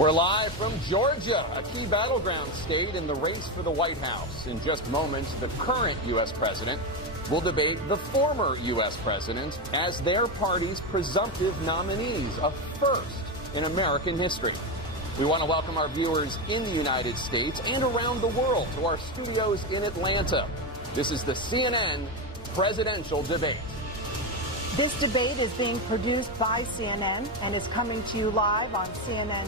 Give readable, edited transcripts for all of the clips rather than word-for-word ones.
We're live from Georgia, a key battleground state in the race for the White House. In just moments, the current U.S. president will debate the former U.S. president as their party's presumptive nominees, a first in American history. We want to welcome our viewers in the United States and around the world to our studios in Atlanta. This is the CNN presidential debate. This debate is being produced by CNN and is coming to you live on CNN,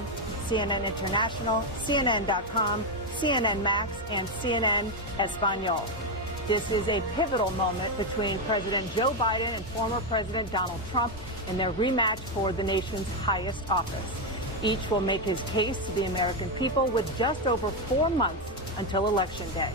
CNN International, CNN.com, CNN Max, and CNN Espanol. This is a pivotal moment between President Joe Biden and former President Donald Trump in their rematch for the nation's highest office. Each will make his case to the American people with just over 4 months until Election Day.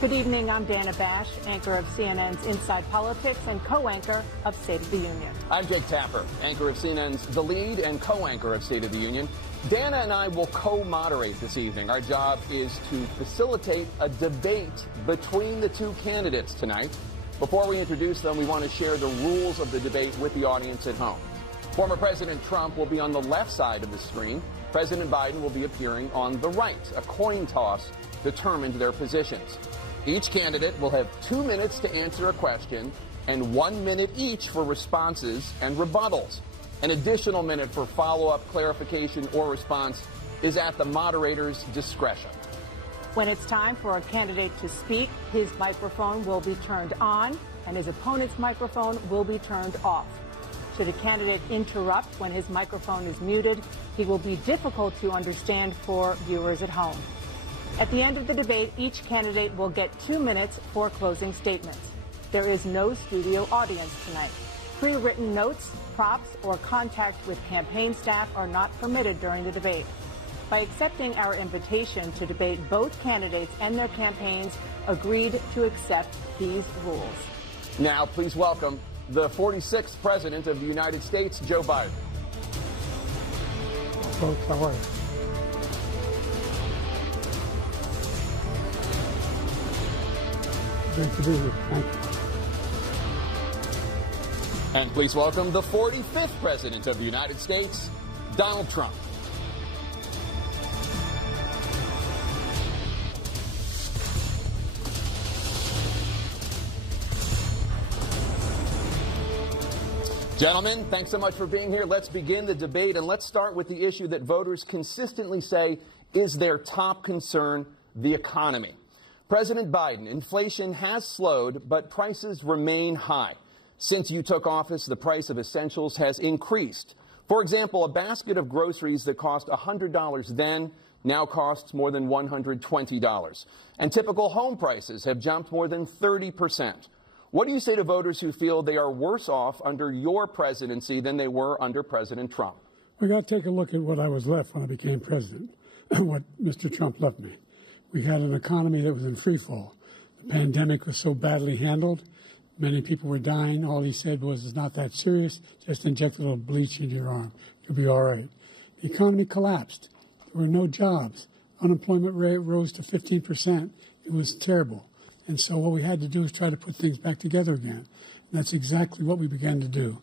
Good evening, I'm Dana Bash, anchor of CNN's Inside Politics and co-anchor of State of the Union. I'm Jake Tapper, anchor of CNN's The Lead and co-anchor of State of the Union. Dana and I will co-moderate this evening. Our job is to facilitate a debate between the two candidates tonight. Before we introduce them, we want to share the rules of the debate with the audience at home. Former President Trump will be on the left side of the screen. President Biden will be appearing on the right. A coin toss determined their positions. Each candidate will have 2 minutes to answer a question and 1 minute each for responses and rebuttals. An additional minute for follow-up, clarification, or response is at the moderator's discretion. When it's time for a candidate to speak, his microphone will be turned on and his opponent's microphone will be turned off. Should a candidate interrupt when his microphone is muted, he will be difficult to understand for viewers at home. At the end of the debate, each candidate will get 2 minutes for closing statements. There is no studio audience tonight. Pre-written notes, props, or contact with campaign staff are not permitted during the debate. By accepting our invitation to debate, both candidates and their campaigns agreed to accept these rules. Now, please welcome the 46th President of the United States, Joe Biden. Folks, how are you? Great to be here. Thank you. And please welcome the 45th President of the United States, Donald Trump. Gentlemen, thanks so much for being here. Let's begin the debate, and let's start with the issue that voters consistently say is their top concern, the economy. President Biden, inflation has slowed, but prices remain high. Since you took office, the price of essentials has increased. For example, a basket of groceries that cost $100 then now costs more than $120. And typical home prices have jumped more than 30%. What do you say to voters who feel they are worse off under your presidency than they were under President Trump? We got to take a look at what I was left when I became president, what Mr. Trump left me. We had an economy that was in free fall. The pandemic was so badly handled. Many people were dying. All he said was, it's not that serious. Just inject a little bleach into your arm. You'll be all right. The economy collapsed. There were no jobs. Unemployment rate rose to 15%. It was terrible. And so what we had to do is try to put things back together again. And that's exactly what we began to do.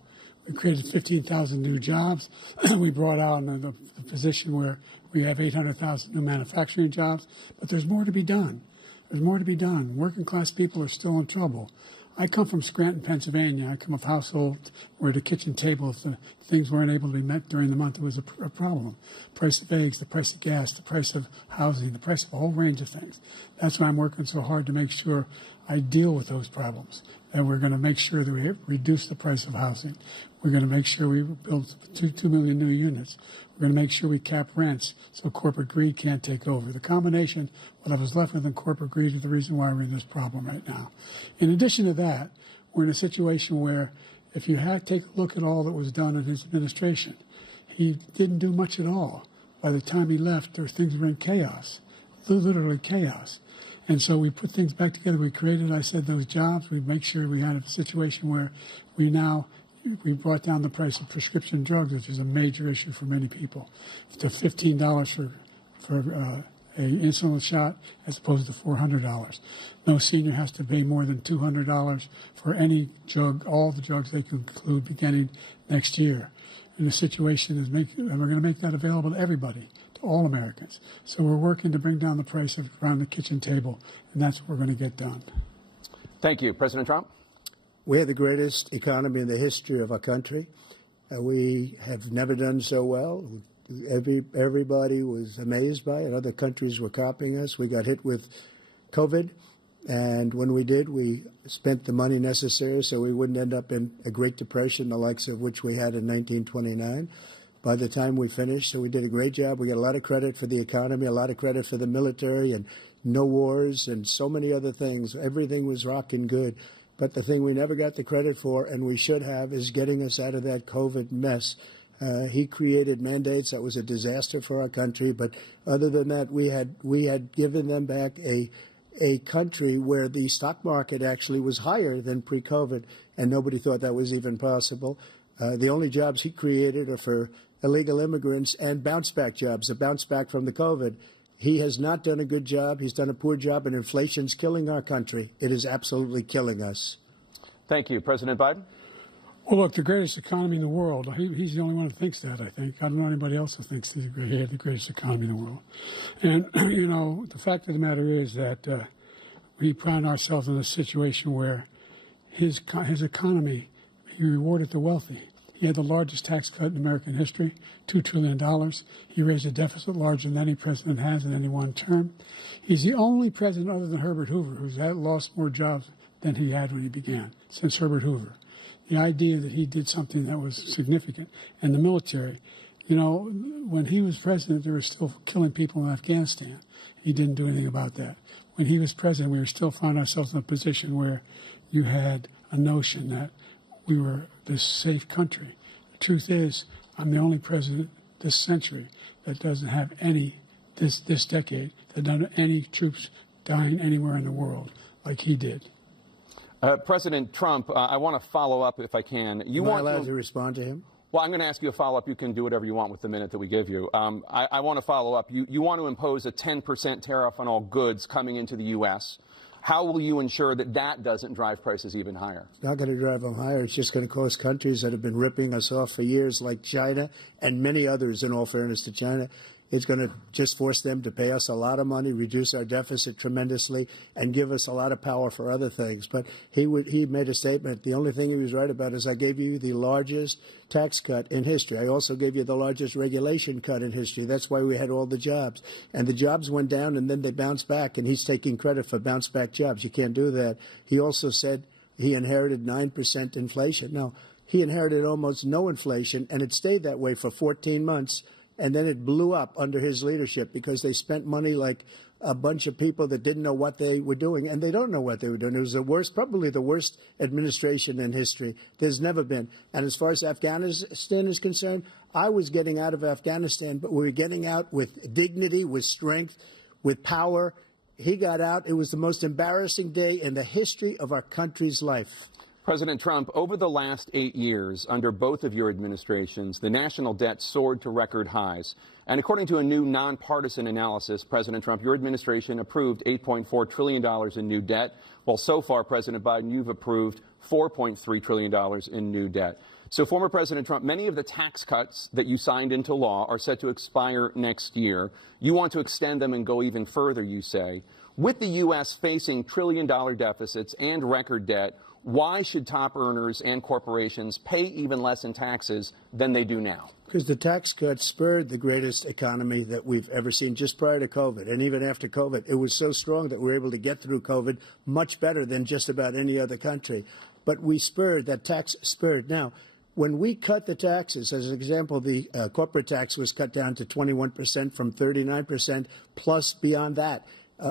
We created 15,000 new jobs. We brought out the position where we have 800,000 new manufacturing jobs. But there's more to be done. There's more to be done. Working class people are still in trouble. I come from Scranton, Pennsylvania. I come of households where the kitchen table, if the things weren't able to be met during the month, it was a problem. Price of eggs, the price of gas, the price of housing, the price of a whole range of things. That's why I'm working so hard to make sure I deal with those problems. And we're going to make sure that we reduce the price of housing. We're going to make sure we build 2 million new units. We're going to make sure we cap rents so corporate greed can't take over. The combination, what I was left with in corporate greed, is the reason why we're in this problem right now. In addition to that, we're in a situation where if you take a look at all that was done in his administration, he didn't do much at all. By the time he left, things were in chaos, literally chaos. And so we put things back together. We created, I said, those jobs. We make sure we had a situation where we brought down the price of prescription drugs, which is a major issue for many people, to $15 for an insulin shot as opposed to $400. No senior has to pay more than $200 for any drug, all the drugs they can include beginning next year. in a situation and we're going to make that available to everybody, to all Americans. So we're working to bring down the price of around the kitchen table, and that's what we're going to get done. Thank you. President Trump? We have the greatest economy in the history of our country. We have never done so well. Everybody was amazed by it. Other countries were copying us. We got hit with COVID, and when we did, we spent the money necessary so we wouldn't end up in a Great Depression, the likes of which we had in 1929. By the time we finished, so we did a great job. We got a lot of credit for the economy, a lot of credit for the military, and no wars, and so many other things. Everything was rocking good. But the thing we never got the credit for, and we should have, is getting us out of that COVID mess. He created mandates that was a disaster for our country. But other than that, we had given them back a country where the stock market actually was higher than pre-COVID, and nobody thought that was even possible. The only jobs he created are for illegal immigrants and bounce-back jobs, a bounce-back from the COVID. He has not done a good job. He's done a poor job, and inflation's killing our country. It is absolutely killing us. Thank you. President Biden? Well, look, the greatest economy in the world, he's the only one who thinks that, I think. I don't know anybody else who thinks he had the greatest economy in the world. And, you know, the fact of the matter is that we find ourselves in a situation where his economy, he rewarded the wealthy. He had the largest tax cut in American history, $2 trillion. He raised a deficit larger than any president has in any one term. He's the only president other than Herbert Hoover who's lost more jobs than he had when he began, since Herbert Hoover. The idea that he did something that was significant. And the military, you know, when he was president, they were still killing people in Afghanistan. He didn't do anything about that. When he was president, we were still finding ourselves in a position where you had a notion that we were this safe country. The truth is, I'm the only president this century that doesn't have this decade, that doesn't have any troops dying anywhere in the world like he did. President Trump, I want to follow up if I can. Am I allowed to respond to him? Well, I'm going to ask you a follow-up. You can do whatever you want with the minute that we give you. I want to follow up. You want to impose a 10% tariff on all goods coming into the U.S. How will you ensure that that doesn't drive prices even higher? It's not going to drive them higher. It's just going to cost countries that have been ripping us off for years, like China and many others, in all fairness to China. It's going to just force them to pay us a lot of money, reduce our deficit tremendously, and give us a lot of power for other things. But he made a statement. The only thing he was right about is I gave you the largest tax cut in history. I also gave you the largest regulation cut in history. That's why we had all the jobs. And the jobs went down, and then they bounced back, and he's taking credit for bounce-back jobs. You can't do that. He also said he inherited 9% inflation. No, he inherited almost no inflation, and it stayed that way for 14 months. And then it blew up under his leadership because they spent money like a bunch of people that didn't know what they were doing, and they don't know what they were doing. It was the worst, probably the worst administration in history. There's never been. And as far as Afghanistan is concerned, I was getting out of Afghanistan, but we were getting out with dignity, with strength, with power. He got out. It was the most embarrassing day in the history of our country's life. President Trump, over the last 8 years, under both of your administrations, the national debt soared to record highs. And according to a new nonpartisan analysis, President Trump, your administration approved $8.4 trillion in new debt, while so far, President Biden, you've approved $4.3 trillion in new debt. So, former President Trump, many of the tax cuts that you signed into law are set to expire next year. You want to extend them and go even further, you say. With the U.S. facing trillion-dollar deficits and record debt, why should top earners and corporations pay even less in taxes than they do now? Because the tax cuts spurred the greatest economy that we've ever seen just prior to COVID. And even after COVID, it was so strong that we were able to get through COVID much better than just about any other country. But we spurred, that tax spurred. Now, when we cut the taxes, as an example, the corporate tax was cut down to 21% from 39%, plus beyond that.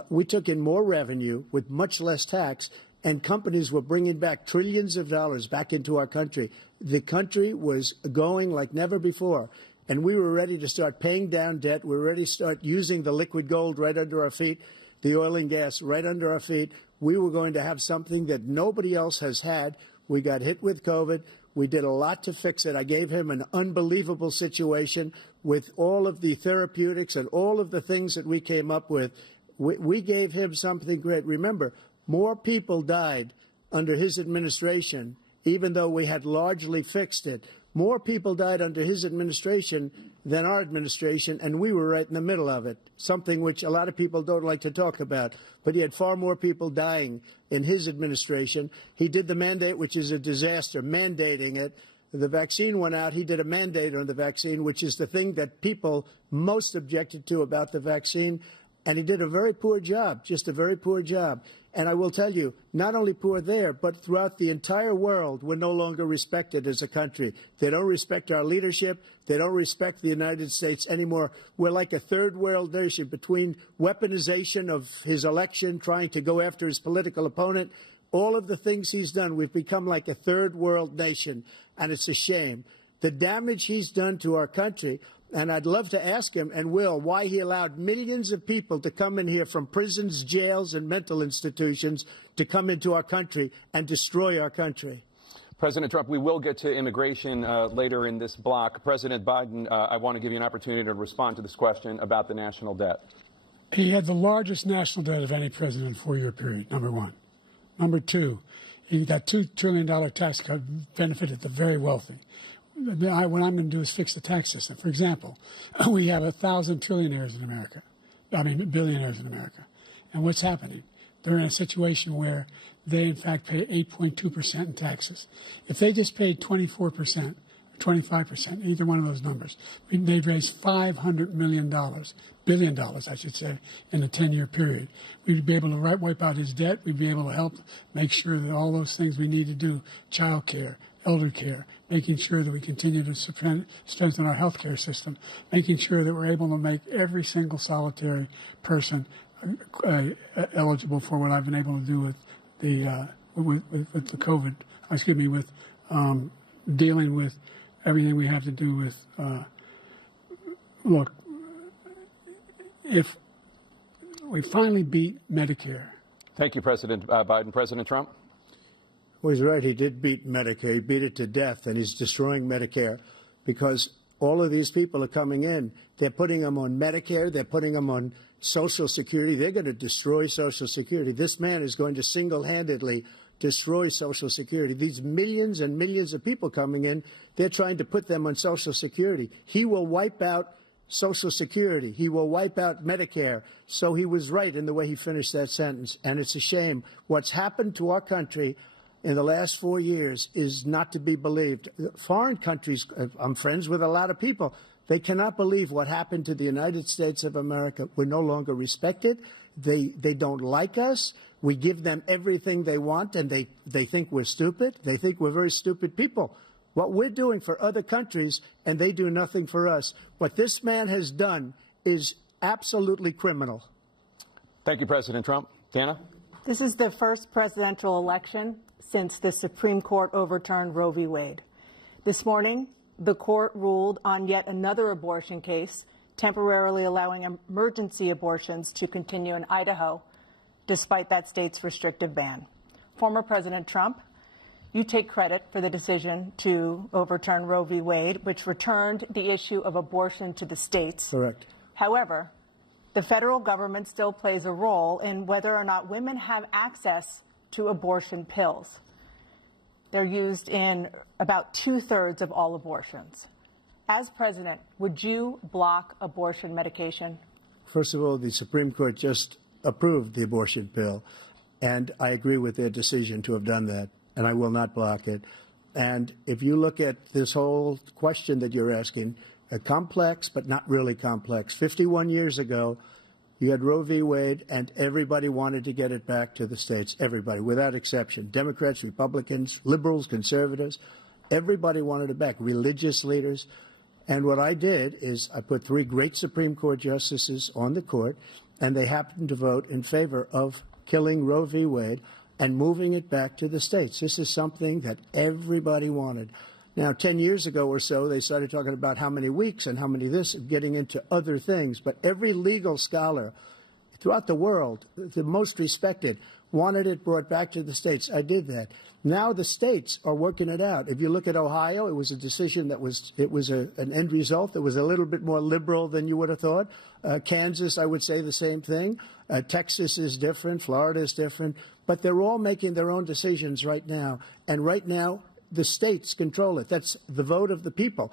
We took in more revenue with much less tax, and companies were bringing back trillions of dollars back into our country. The country was going like never before, and we were ready to start paying down debt. We were ready to start using the liquid gold right under our feet, the oil and gas right under our feet. We were going to have something that nobody else has had. We got hit with COVID. We did a lot to fix it. I gave him an unbelievable situation with all of the therapeutics and all of the things that we came up with. We gave him something great. Remember, more people died under his administration even though we had largely fixed it. More people died under his administration than our administration, and we were right in the middle of it, something which a lot of people don't like to talk about. But he had far more people dying in his administration. He did the mandate, which is a disaster, mandating it. The vaccine went out. He did a mandate on the vaccine, which is the thing that people most objected to about the vaccine. And he did a very poor job, just a very poor job. And I will tell you, not only poor there, but throughout the entire world, we're no longer respected as a country. They don't respect our leadership. They don't respect the United States anymore. We're like a third world nation between weaponization of his election, trying to go after his political opponent, all of the things he's done. We've become like a third world nation, and it's a shame. The damage he's done to our country. And I'd love to ask him, and will, why he allowed millions of people to come in here from prisons, jails, and mental institutions to come into our country and destroy our country. President Trump, we will get to immigration later in this block. President Biden, I want to give you an opportunity to respond to this question about the national debt. He had the largest national debt of any president in a 4-year period, number one. Number two, he got $2 trillion tax cut, benefited the very wealthy. What I'm going to do is fix the tax system. For example, we have 1,000 trillionaires in America. Billionaires in America. And what's happening? They're in a situation where they, in fact, pay 8.2% in taxes. If they just paid 24%, 25%, either one of those numbers, they'd raise $500 billion, I should say, in a 10-year period. We'd be able to wipe out his debt. We'd be able to help make sure that all those things we need to do, child care, elder care, making sure that we continue to strengthen our health care system, making sure that we're able to make every single solitary person eligible for what I've been able to do with the with the COVID, with dealing with everything we have to do with, look, if we finally beat Medicare. Thank you, President Biden. President Trump? Well, he's right. He did beat Medicare. He beat it to death, and he's destroying Medicare because all of these people are coming in. They're putting them on Medicare. They're putting them on Social Security. They're going to destroy Social Security. This man is going to single-handedly destroy Social Security. These millions and millions of people coming in, they're trying to put them on Social Security. He will wipe out Social Security. He will wipe out Medicare. So he was right in the way he finished that sentence, and it's a shame. What's happened to our country in the last 4 years is not to be believed. Foreign countries, I'm friends with a lot of people, they cannot believe what happened to the United States of America. We're no longer respected. They don't like us. We give them everything they want, and they think we're stupid. They think we're very stupid people. What we're doing for other countries, and they do nothing for us. What this man has done is absolutely criminal. Thank you, President Trump. Dana? This is the first presidential election since the Supreme Court overturned Roe v. Wade. This morning, the court ruled on yet another abortion case, temporarily allowing emergency abortions to continue in Idaho, despite that state's restrictive ban. Former President Trump, you take credit for the decision to overturn Roe v. Wade, which returned the issue of abortion to the states. Correct. However, the federal government still plays a role in whether or not women have access to abortion pills. They're used in about 2/3 of all abortions. As president, would you block abortion medication? First of all, the Supreme Court just approved the abortion pill, and I agree with their decision to have done that, and I will not block it. And if you look at this whole question that you're asking, complex but not really complex. 51 years ago, you had Roe v. Wade, and everybody wanted to get it back to the states. Everybody, without exception. Democrats, Republicans, liberals, conservatives. Everybody wanted it back. Religious leaders. And what I did is I put 3 great Supreme Court justices on the court, and they happened to vote in favor of killing Roe v. Wade and moving it back to the states. This is something that everybody wanted. Now, 10 years ago or so, they started talking about how many weeks and how many this, getting into other things. But every legal scholar throughout the world, the most respected, wanted it brought back to the states. I did that. Now the states are working it out. If you look at Ohio, it was a decision that was an end result that was a little bit more liberal than you would have thought. Kansas, I would say the same thing. Texas is different. Florida is different. But they're all making their own decisions right now. And right now, the states control it. That's the vote of the people.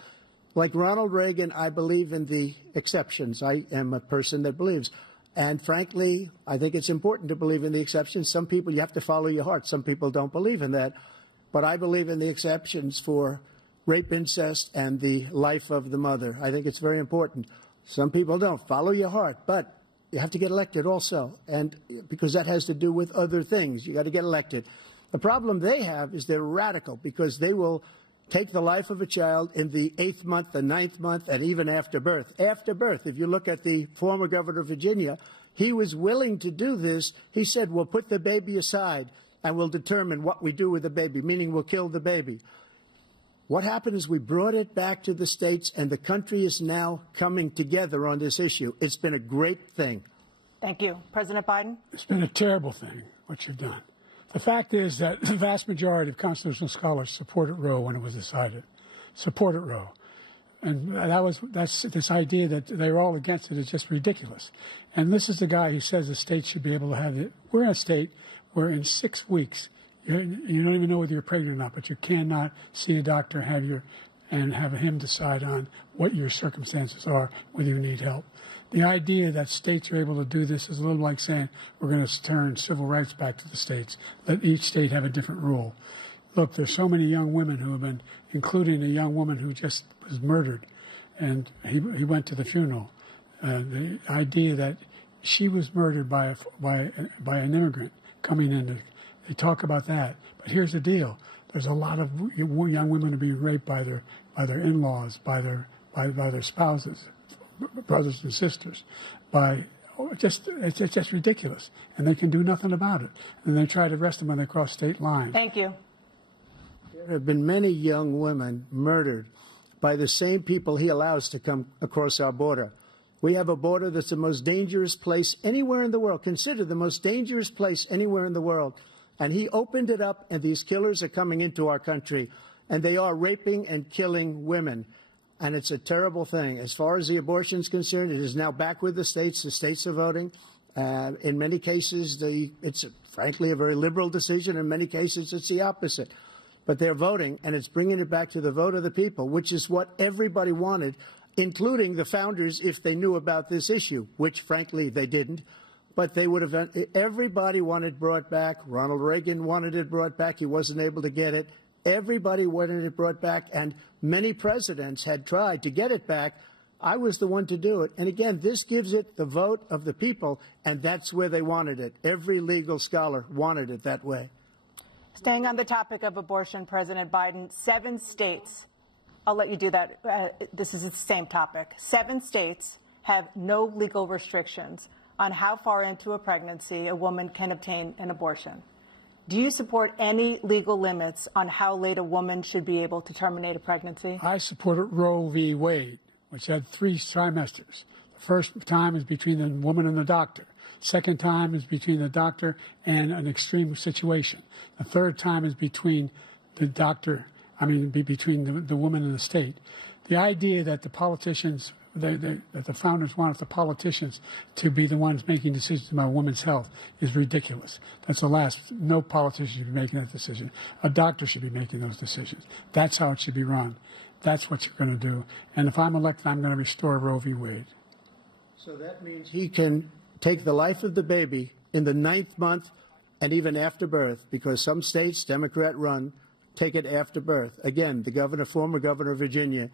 Like Ronald Reagan, I believe in the exceptions. I am a person that believes. And frankly, I think it's important to believe in the exceptions. Some people, you have to follow your heart. Some people don't believe in that. But I believe in the exceptions for rape, incest, and the life of the mother. I think it's very important. Some people don't. Follow your heart. But you have to get elected also. And because that has to do with other things. You got to get elected. The problem they have is they're radical because they will take the life of a child in the 8th month, the 9th month, and even after birth. After birth, if you look at the former governor of Virginia, he was willing to do this. He said, we'll put the baby aside and we'll determine what we do with the baby, meaning we'll kill the baby. What happened is we brought it back to the states, and the country is now coming together on this issue. It's been a great thing. Thank you. President Biden? It's been a terrible thing, what you've done. The fact is that the vast majority of constitutional scholars supported Roe when it was decided. Supported Roe. And that's this idea that they're all against it is just ridiculous. And this is the guy who says the state should be able to have it. We're in a state where in 6 weeks, you don't even know whether you're pregnant or not, but you cannot see a doctor and have him decide on what your circumstances are, whether you need help. The idea that states are able to do this is a little like saying we're going to turn civil rights back to the states, let each state have a different rule. Look, there's so many young women who have been, including a young woman who just was murdered, and he went to the funeral. The idea that she was murdered by an immigrant coming in, they talk about that. But here's the deal. There's a lot of young women who are being raped by their in-laws, by their spouses, brothers and sisters, it's just ridiculous, and they can do nothing about it. And they try to arrest them when they cross state lines. Thank you. There have been many young women murdered by the same people he allows to come across our border. We have a border that's the most dangerous place anywhere in the world, considered the most dangerous place anywhere in the world. And he opened it up, and these killers are coming into our country, and they are raping and killing women. And it's a terrible thing. As far as the abortion is concerned, it is now back with the states. The states are voting. In many cases, it's frankly a very liberal decision. In many cases, it's the opposite. But they're voting, and it's bringing it back to the vote of the people, which is what everybody wanted, including the founders, if they knew about this issue, which, frankly, they didn't. But they would have. Everybody wanted it brought back. Ronald Reagan wanted it brought back. He wasn't able to get it. Everybody wanted it brought back, and many presidents had tried to get it back. I was the one to do it. And again, this gives it the vote of the people, and that's where they wanted it. Every legal scholar wanted it that way. Staying on the topic of abortion, President Biden, 7 states, I'll let you do that. This is the same topic. 7 states have no legal restrictions on how far into a pregnancy a woman can obtain an abortion. Do you support any legal limits on how late a woman should be able to terminate a pregnancy? I supported Roe v. Wade, which had 3 trimesters. The first time is between the woman and the doctor. Second time is between the doctor and an extreme situation. The third time is between the doctor, between the woman and the state. The idea that the politicians, that the founders wanted the politicians to be the ones making decisions about women's health is ridiculous. That's the last. No politician should be making that decision. A doctor should be making those decisions. That's how it should be run. That's what you're going to do. And if I'm elected, I'm going to restore Roe v. Wade. So that means he can take the life of the baby in the 9th month and even after birth, because some states, Democrat run, take it after birth. Again, the former governor of Virginia,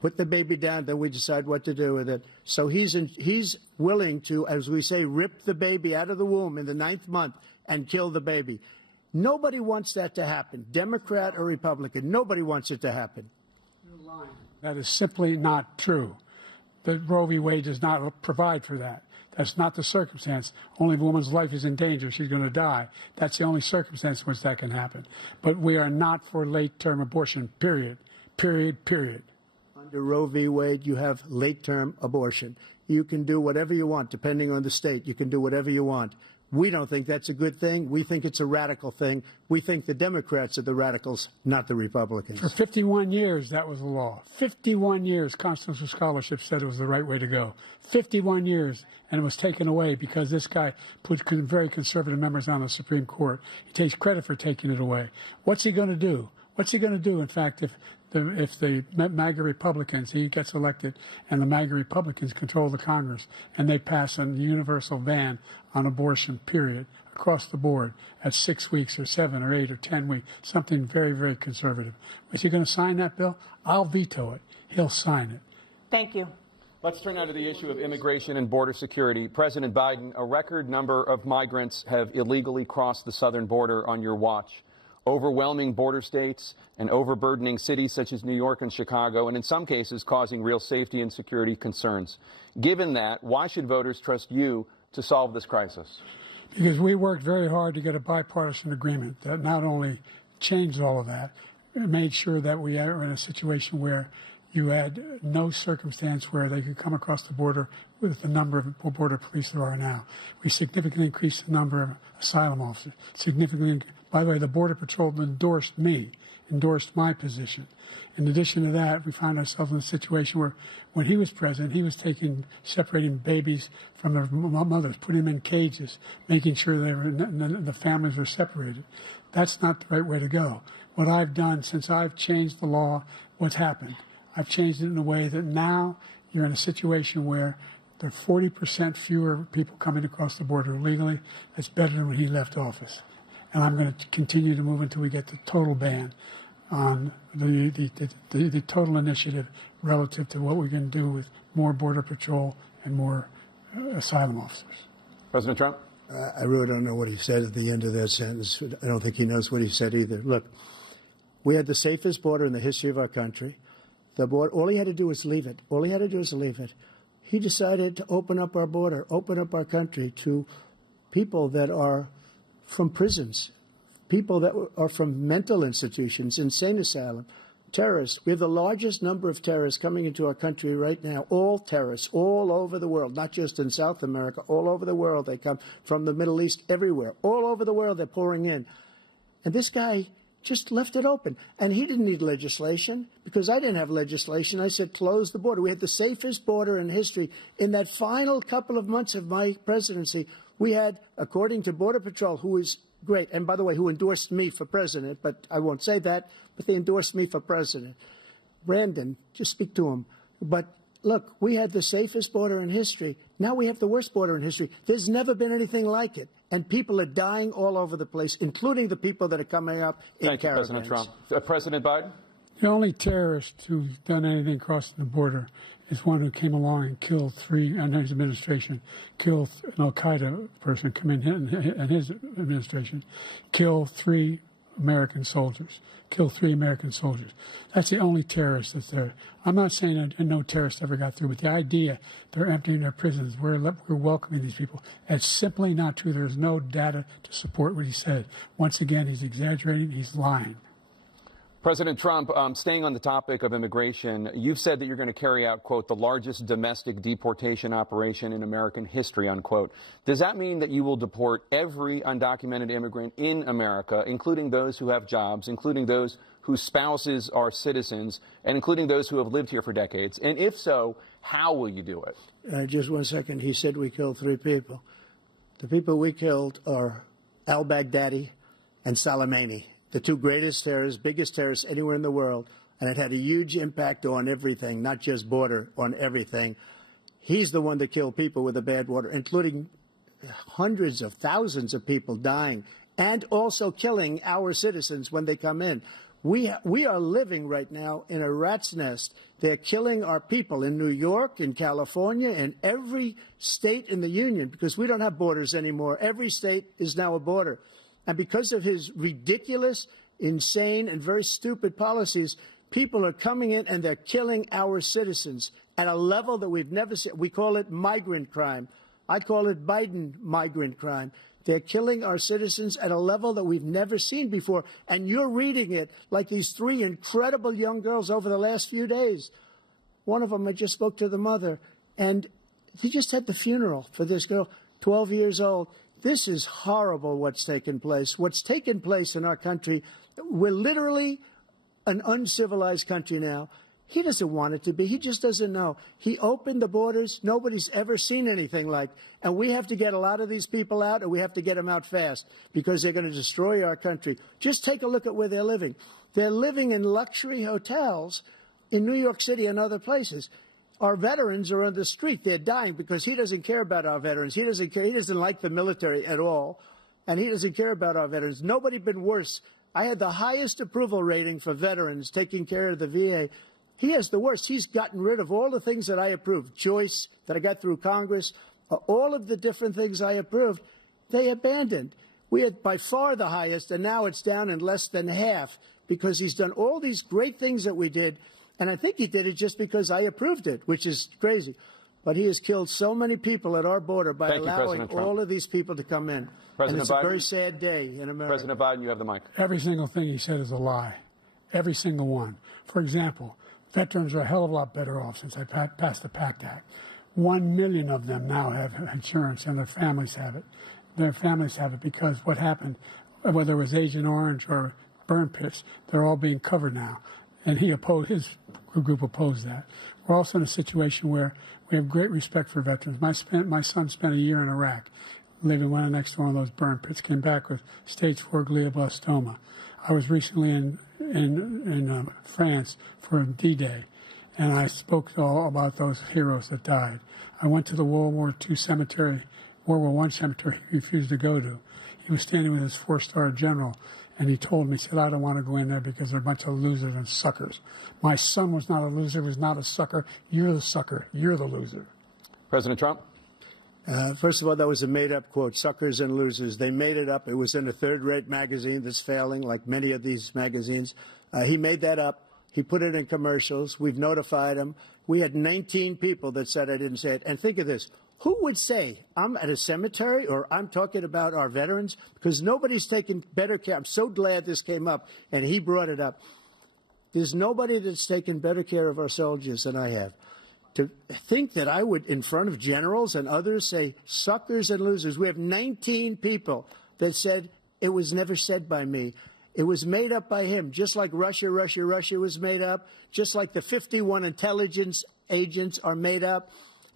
put the baby down, then we decide what to do with it. So he's willing to, as we say, rip the baby out of the womb in the 9th month and kill the baby. Nobody wants that to happen, Democrat or Republican. Nobody wants it to happen. You're lying. That is simply not true. The Roe v. Wade does not provide for that. That's not the circumstance. Only if a woman's life is in danger, she's going to die. That's the only circumstance in which that can happen. But we are not for late-term abortion, period. Period, period. Under Roe v. Wade, you have late-term abortion. You can do whatever you want, depending on the state. You can do whatever you want. We don't think that's a good thing. We think it's a radical thing. We think the Democrats are the radicals, not the Republicans. For 51 years, that was the law. 51 years, constitutional scholarship said it was the right way to go. 51 years, and it was taken away because this guy put very conservative members on the Supreme Court. He takes credit for taking it away. What's he going to do? What's he going to do, in fact, if the MAGA Republicans, he gets elected, and the MAGA Republicans control the Congress, and they pass a universal ban on abortion, period, across the board at 6 weeks or 7 or 8 or 10 weeks, something very, very conservative. Is he going to sign that bill? I'll veto it. He'll sign it. Thank you. Let's turn now to the issue of immigration and border security. President Biden, a record number of migrants have illegally crossed the southern border on your watch. Overwhelming border states and overburdening cities such as New York and Chicago, and in some cases causing real safety and security concerns. Given that, why should voters trust you to solve this crisis? Because we worked very hard to get a bipartisan agreement that not only changed all of that, it made sure that we are in a situation where you had no circumstance where they could come across the border with the number of border police there are now. We significantly increased the number of asylum officers. By the way, the Border Patrol endorsed my position. In addition to that, we found ourselves in a situation where when he was president, he was separating babies from their mothers, putting them in cages, making sure the families were separated. That's not the right way to go. What I've done since I've changed the law, what's happened? I've changed it in a way that now you're in a situation where there are 40% fewer people coming across the border illegally. That's better than when he left office. And I'm going to continue to move until we get the total ban on the total initiative relative to what we're going to do with more Border Patrol and more asylum officers. President Trump? I really don't know what he said at the end of that sentence. I don't think he knows what he said either. Look, we had the safest border in the history of our country. The border, all he had to do was leave it. All he had to do was leave it. He decided to open up our border, open up our country to people that are from prisons, people that are from mental institutions, insane asylum, terrorists. We have the largest number of terrorists coming into our country right now, all terrorists, all over the world, not just in South America, all over the world. They come from the Middle East, everywhere. All over the world, they're pouring in. And this guy just left it open. And he didn't need legislation because I didn't have legislation. I said, close the border. We had the safest border in history. In that final couple of months of my presidency, we had, according to Border Patrol, who is great, and by the way, who endorsed me for president, but I won't say that, but they endorsed me for president. Brandon, just speak to him. But look, we had the safest border in history. Now we have the worst border in history. There's never been anything like it. And people are dying all over the place, including the people that are coming up in caravans. Thank you, President Trump. President Biden? The only terrorist who's done anything crossing the border is one who came along and killed three, under his administration, killed an al-Qaeda person come in his administration, killed 3 American soldiers. That's the only terrorist that's there. I'm not saying that no terrorist ever got through, but the idea they're emptying their prisons, we're welcoming these people, that's simply not true. There's no data to support what he said. Once again, he's exaggerating, he's lying. President Trump, staying on the topic of immigration, you've said that you're going to carry out, quote, the largest domestic deportation operation in American history, unquote. Does that mean that you will deport every undocumented immigrant in America, including those who have jobs, including those whose spouses are citizens, and including those who have lived here for decades? And if so, how will you do it? Just 1 second. He said we killed 3 people. The people we killed are al-Baghdadi and Soleimani, the 2 greatest terrorists, biggest terrorists anywhere in the world, and it had a huge impact on everything, not just border, on everything. He's the one that killed people with the bad water, including hundreds of thousands of people dying, and also killing our citizens when they come in. We are living right now in a rat's nest. They're killing our people in New York, in California, in every state in the union, because we don't have borders anymore. Every state is now a border. And because of his ridiculous, insane, and very stupid policies, people are coming in and they're killing our citizens at a level that we've never seen. We call it migrant crime. I call it Biden migrant crime. They're killing our citizens at a level that we've never seen before. And you're reading it like these 3 incredible young girls over the last few days. One of them, I just spoke to the mother, and he just had the funeral for this girl, 12 years old. This is horrible what's taken place. What's taken place in our country, we're literally an uncivilized country now. He doesn't want it to be. He just doesn't know. He opened the borders. Nobody's ever seen anything like. And we have to get a lot of these people out, and we have to get them out fast because they're going to destroy our country. Just take a look at where they're living. They're living in luxury hotels in New York City and other places. Our veterans are on the street. They're dying because he doesn't care about our veterans. He doesn't care. He doesn't like the military at all, and he doesn't care about our veterans. Nobody been worse. I had the highest approval rating for veterans taking care of the VA. He has the worst. He's gotten rid of all the things that I approved. Choice that I got through Congress, all of the different things I approved, they abandoned. We had by far the highest, and now it's down in less than half because he's done all these great things that we did. And I think he did it just because I approved it, which is crazy. But he has killed so many people at our border by allowing all of these people to come in. And it's a very sad day in America. President Biden, you have the mic. Every single thing he said is a lie. Every single one. For example, veterans are a hell of a lot better off since I passed the PACT Act. 1 million of them now have insurance, and their families have it. Their families have it because what happened, whether it was Agent Orange or burn pits, they're all being covered now. And his group opposed that. We're also in a situation where we have great respect for veterans. My son spent a year in Iraq, living right next to one of those burn pits, came back with stage 4 glioblastoma. I was recently in France for D-Day, and I spoke all about those heroes that died. I went to the World War I cemetery he refused to go to. He was standing with his 4-star general, and he told me, he said, I don't want to go in there because they're a bunch of losers and suckers. My son was not a loser, was not a sucker. You're the sucker. You're the loser. President Trump? First of all, that was a made-up quote, suckers and losers. They made it up. It was in a third-rate magazine that's failing, like many of these magazines. He made that up. He put it in commercials. We've notified him. We had 19 people that said I didn't say it. And think of this. Who would say I'm at a cemetery or I'm talking about our veterans? Because nobody's taken better care. I'm so glad this came up, and he brought it up. There's nobody that's taken better care of our soldiers than I have. To think that I would, in front of generals and others, say suckers and losers. We have 19 people that said it was never said by me. It was made up by him, just like Russia was made up, just like the 51 intelligence agents are made up,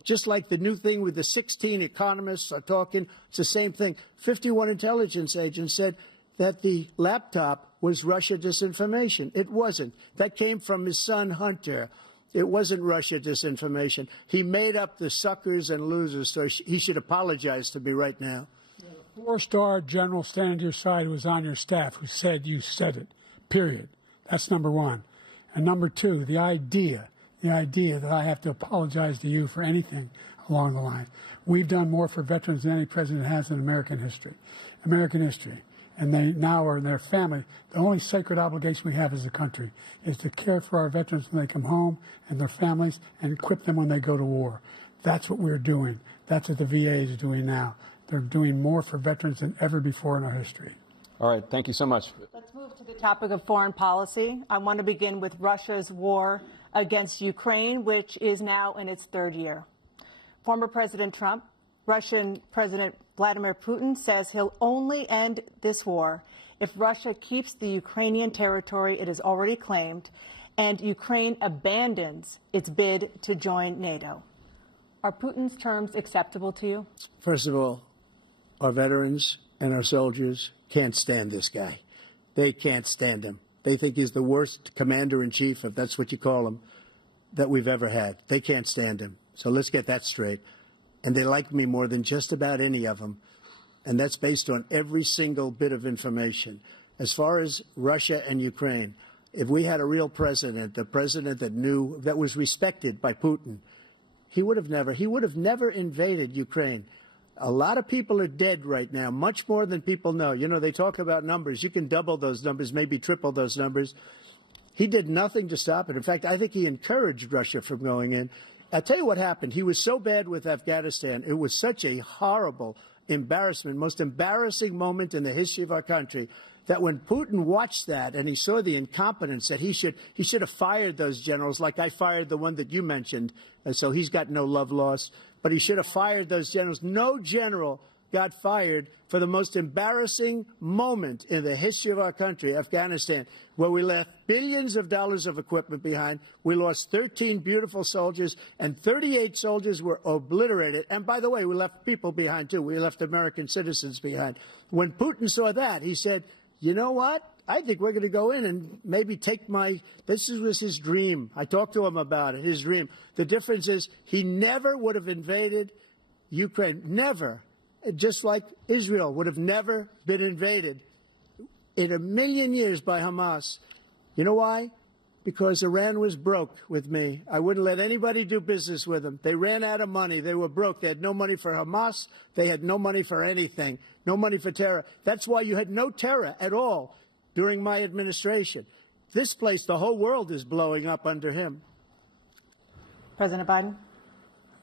just like the new thing with the 16 economists are talking. It's the same thing. 51 intelligence agents said that the laptop was Russia disinformation. It wasn't. That came from his son, Hunter. It wasn't Russia disinformation. He made up the suckers and losers, so he should apologize to me right now. 4-star general standing to your side who was on your staff who said you said it, period. That's number one. And number two, the idea that I have to apologize to you for anything along the line. We've done more for veterans than any president has in American history. And they now are in their family. The only sacred obligation we have as a country is to care for our veterans when they come home and their families and equip them when they go to war. That's what we're doing. That's what the VA is doing now. They're doing more for veterans than ever before in our history. All right. Thank you so much. Let's move to the topic of foreign policy. I want to begin with Russia's war against Ukraine, which is now in its third year. Former President Trump, Russian President Vladimir Putin says he'll only end this war if Russia keeps the Ukrainian territory it has already claimed and Ukraine abandons its bid to join NATO. Are Putin's terms acceptable to you? First of all, our veterans and our soldiers can't stand this guy. They can't stand him. They think he's the worst commander-in-chief, if that's what you call him, that we've ever had. They can't stand him. So let's get that straight. And they like me more than just about any of them. And that's based on every single bit of information. As far as Russia and Ukraine, if we had a real president, a president that knew, that was respected by Putin, he would have never invaded Ukraine. A lot of people are dead right now, much more than people know. You know, they talk about numbers. You can double those numbers, maybe triple those numbers. He did nothing to stop it. In fact, I think he encouraged Russia from going in. I'll tell you what happened. He was so bad with Afghanistan. It was such a horrible embarrassment, most embarrassing moment in the history of our country, that when Putin watched that and he saw the incompetence, that he should have fired those generals, like I fired the one that you mentioned. And so he's got no love lost. But he should have fired those generals. No general got fired for the most embarrassing moment in the history of our country, Afghanistan, where we left billions of dollars of equipment behind. We lost 13 beautiful soldiers, and 38 soldiers were obliterated. And by the way, we left people behind, too. We left American citizens behind. When Putin saw that, he said, you know what? I think we're going to go in and maybe take this was his dream. I talked to him about it, his dream. The difference is he never would have invaded Ukraine. Never. Just like Israel would have never been invaded in a million years by Hamas. You know why? Because Iran was broke with me. I wouldn't let anybody do business with them. They ran out of money. They were broke. They had no money for Hamas. They had no money for anything. No money for terror. That's why you had no terror at all during my administration. This place, the whole world is blowing up under him. President Biden?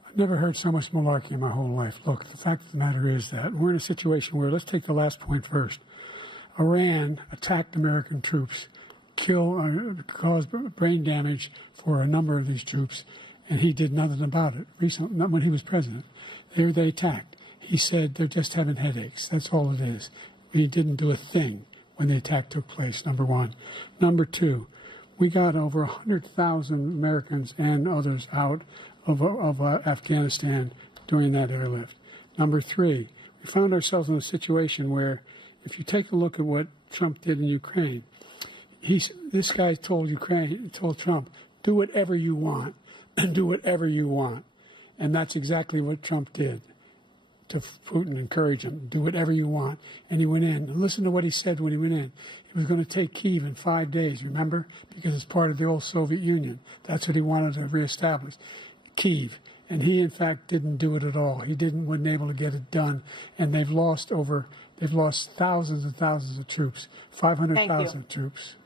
I've never heard so much malarkey in my whole life. Look, the fact of the matter is that we're in a situation where, let's take the last point first. Iran attacked American troops, caused brain damage for a number of these troops, and he did nothing about it. Recently, not when he was president. They attacked. He said they're just having headaches. That's all it is. He didn't do a thing when the attack took place, number one. Number two, we got over 100,000 Americans and others out of Afghanistan during that airlift. Number three, we found ourselves in a situation where, if you take a look at what Trump did in Ukraine, this guy told Trump, do whatever you want, do whatever you want. And that's exactly what Trump did to Putin, encourage him, do whatever you want. And he went in. And listen to what he said when he went in. He was going to take Kyiv in 5 days, remember? Because it's part of the old Soviet Union. That's what he wanted to reestablish, Kyiv. And he, in fact, didn't do it at all. He wasn't able to get it done. And they've lost thousands and thousands of troops, 500,000 troops.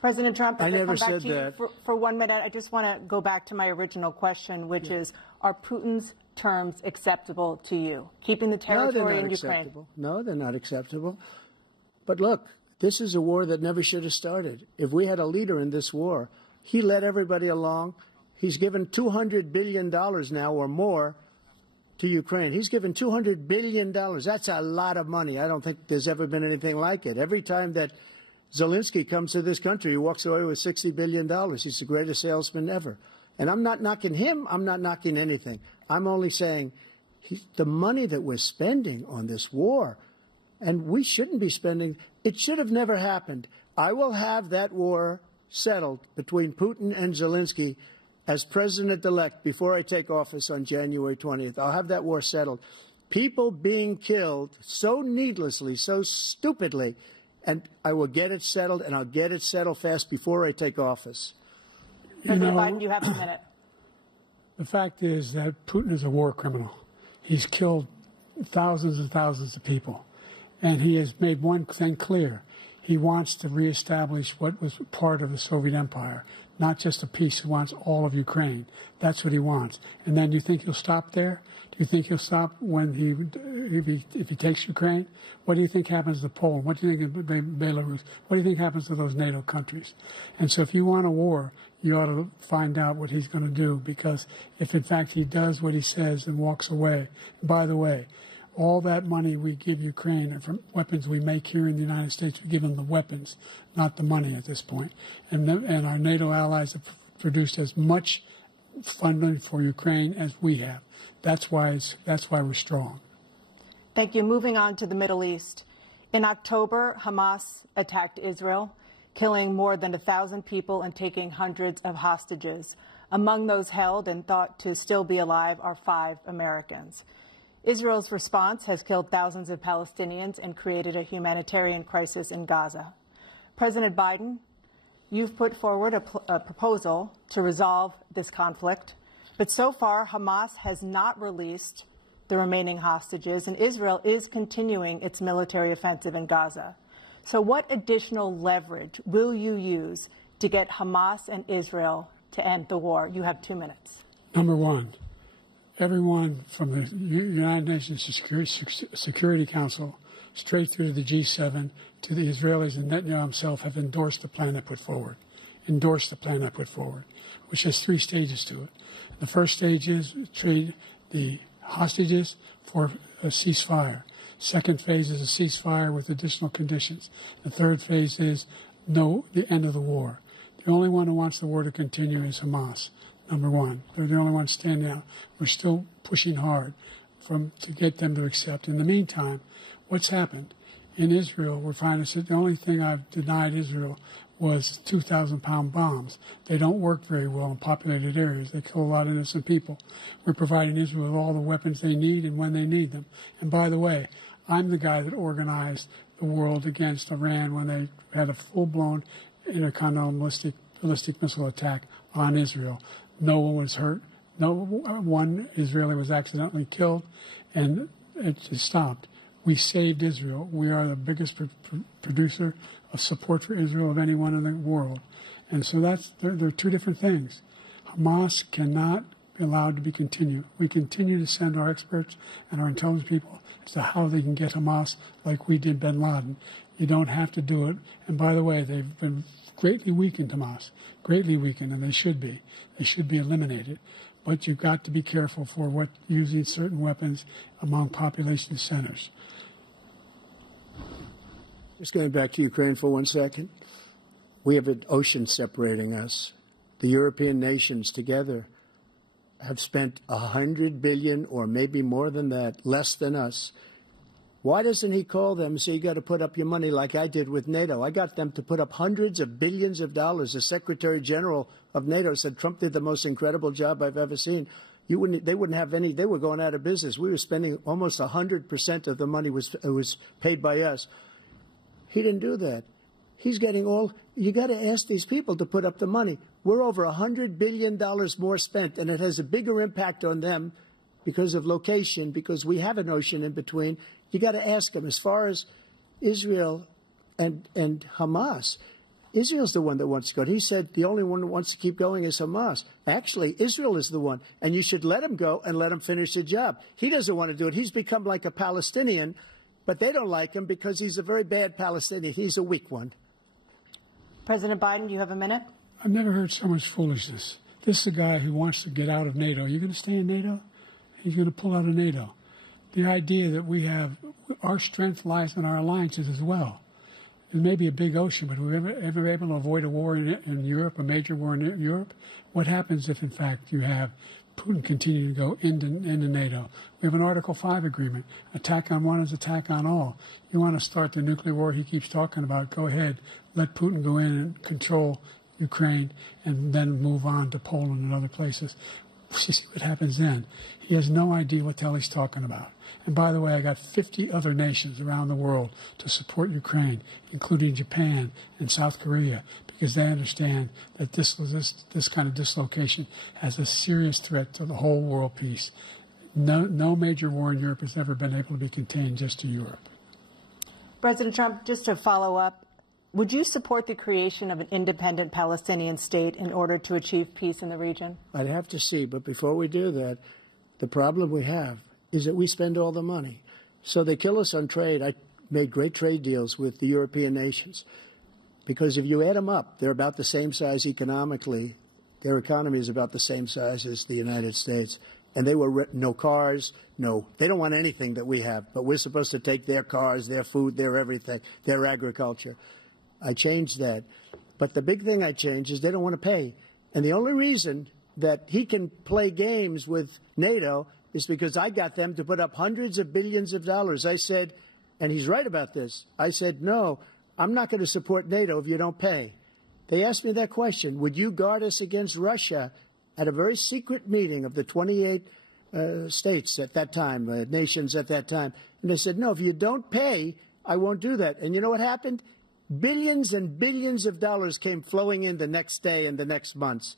President Trump, I never come back said to you that. for 1 minute. I just want to go back to my original question, which is, are Putin's terms acceptable to you? Keeping the territory in Ukraine? Acceptable. No, they're not acceptable. But look, this is a war that never should have started. If we had a leader in this war, he led everybody along. He's given $200 billion now or more to Ukraine. He's given $200 billion. That's a lot of money. I don't think there's ever been anything like it. Every time that Zelensky comes to this country, he walks away with $60 billion. He's the greatest salesman ever. And I'm not knocking him. I'm not knocking anything. I'm only saying the money that we're spending on this war, and we shouldn't be spending, it should have never happened. I will have that war settled between Putin and Zelensky as president-elect before I take office on January 20th. I'll have that war settled. People being killed so needlessly, so stupidly, and I will get it settled, and I'll get it settled fast before I take office. President Biden, you have a minute. The fact is that Putin is a war criminal. He's killed thousands and thousands of people. And he has made one thing clear. He wants to reestablish what was part of the Soviet Empire, not just a piece. He wants all of Ukraine. That's what he wants. And then do you think he'll stop there? Do you think he'll stop if he takes Ukraine? What do you think happens to Poland? What do you think of Belarus? What do you think happens to those NATO countries? And so if you want a war, you ought to find out what he's going to do, because if, in fact, he does what he says and walks away, by the way, all that money we give Ukraine are from weapons we make here in the United States. We give them the weapons, not the money at this point. And our NATO allies have produced as much funding for Ukraine as we have. That's why we're strong. Thank you. Moving on to the Middle East. In October, Hamas attacked Israel, killing more than 1,000 people and taking hundreds of hostages. Among those held and thought to still be alive are 5 Americans. Israel's response has killed thousands of Palestinians and created a humanitarian crisis in Gaza. President Biden, you've put forward a proposal to resolve this conflict, but so far Hamas has not released the remaining hostages, and Israel is continuing its military offensive in Gaza. So what additional leverage will you use to get Hamas and Israel to end the war? You have 2 minutes. Number one, everyone from the United Nations Security Council straight through to the G7 to the Israelis and Netanyahu himself have endorsed the plan I put forward. Which has 3 stages to it. The first stage is trade the hostages for a ceasefire. Second phase is a ceasefire with additional conditions. The third phase is the end of the war. The only one who wants the war to continue is Hamas, number one. They're the only ones standing out. We're still pushing hard to get them to accept. In the meantime, what's happened? in Israel, we're finding that the only thing I've denied Israel was 2,000-pound bombs. They don't work very well in populated areas. They kill a lot of innocent people. We're providing Israel with all the weapons they need and when they need them. And by the way, I'm the guy that organized the world against Iran when they had a full-blown intercontinental ballistic missile attack on Israel. No one was hurt. No one Israeli was accidentally killed, and it just stopped. We saved Israel. We are the biggest producer of support for Israel of anyone in the world. And so there are two different things. Hamas cannot be allowed to be continued. We continue to send our experts and our intelligence people as to how they can get Hamas like we did bin Laden. You don't have to do it. And by the way, they've been greatly weakened, Hamas, greatly weakened, and they should be. They should be eliminated. But you've got to be careful for using certain weapons among population centers. Just going back to Ukraine for 1 second. We have an ocean separating us. The European nations together have spent $100 billion or maybe more than that, less than us. Why doesn't he call them and say, you got to put up your money like I did with NATO? I got them to put up hundreds of billions of dollars. The Secretary General of NATO said Trump did the most incredible job I've ever seen. They wouldn't have any. They were going out of business. We were spending almost 100% of the money was paid by us. He didn't do that. He's getting all. You got to ask these people to put up the money. We're over $100 billion more spent, and it has a bigger impact on them because of location, because we have an ocean in between. You got to ask them. As far as Israel and Hamas, Israel's the one that wants to go. He said the only one that wants to keep going is Hamas. Actually, Israel is the one, and you should let him go and let him finish the job. He doesn't want to do it. He's become like a Palestinian, but they don't like him because he's a very bad Palestinian. He's a weak one. President Biden, you have a minute. I've never heard so much foolishness. This is a guy who wants to get out of NATO. You're going to stay in NATO? He's going to pull out of NATO. The idea that we have, our strength lies in our alliances as well. It may be a big ocean, but we're ever able to avoid a war in Europe, a major war in Europe? What happens if, in fact, you have Putin continuing to go into NATO? We have an Article 5 agreement. Attack on one is attack on all. You want to start the nuclear war he keeps talking about, go ahead. Let Putin go in and control Ukraine and then move on to Poland and other places. See what happens then. He has no idea what the hell he's talking about. And by the way, I got 50 other nations around the world to support Ukraine, including Japan and South Korea, because they understand that this kind of dislocation has a serious threat to the whole world peace. No major war in Europe has ever been able to be contained just to Europe. President Trump, just to follow up, would you support the creation of an independent Palestinian state in order to achieve peace in the region? I'd have to see, but before we do that, the problem we have is that we spend all the money. So they kill us on trade. I made great trade deals with the European nations because if you add them up, they're about the same size economically. Their economy is about the same size as the United States. And they were no cars, they don't want anything that we have, but we're supposed to take their cars, their food, their everything, their agriculture. I changed that. But the big thing I changed is they don't want to pay. And the only reason that he can play games with NATO is because I got them to put up hundreds of billions of dollars. I said, and he's right about this, I said, no, I'm not going to support NATO if you don't pay. They asked me that question, would you guard us against Russia at a very secret meeting of the 28 states at that time, nations at that time. And they said, no, if you don't pay, I won't do that. And you know what happened? Billions and billions of dollars came flowing in the next day and the next months.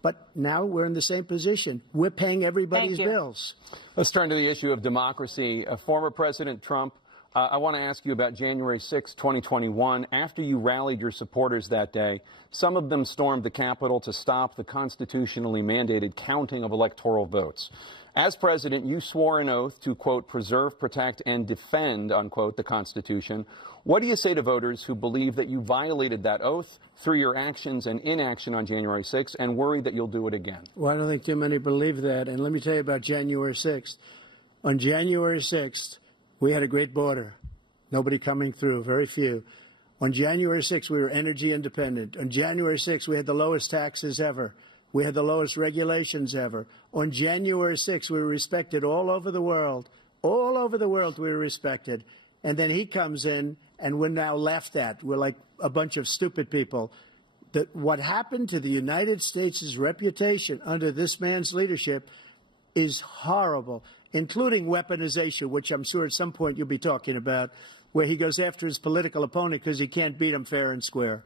But now we're in the same position. We're paying everybody's bills. Let's turn to the issue of democracy. Former President Trump, I want to ask you about January 6, 2021. After you rallied your supporters that day, some of them stormed the Capitol to stop the constitutionally mandated counting of electoral votes. As president, you swore an oath to, quote, preserve, protect, and defend, unquote, the Constitution. What do you say to voters who believe that you violated that oath through your actions and inaction on January 6th and worry that you'll do it again? Well, I don't think too many believe that. And let me tell you about January 6th. On January 6th, we had a great border. Nobody coming through, very few. On January 6th, we were energy independent. On January 6th, we had the lowest taxes ever. We had the lowest regulations ever. On January 6th, we were respected all over the world. All over the world, we were respected. and then he comes in, and we're now laughed at. We're like a bunch of stupid people. That what happened to the United States' reputation under this man's leadership is horrible, including weaponization, which I'm sure at some point you'll be talking about, where he goes after his political opponent because he can't beat him fair and square.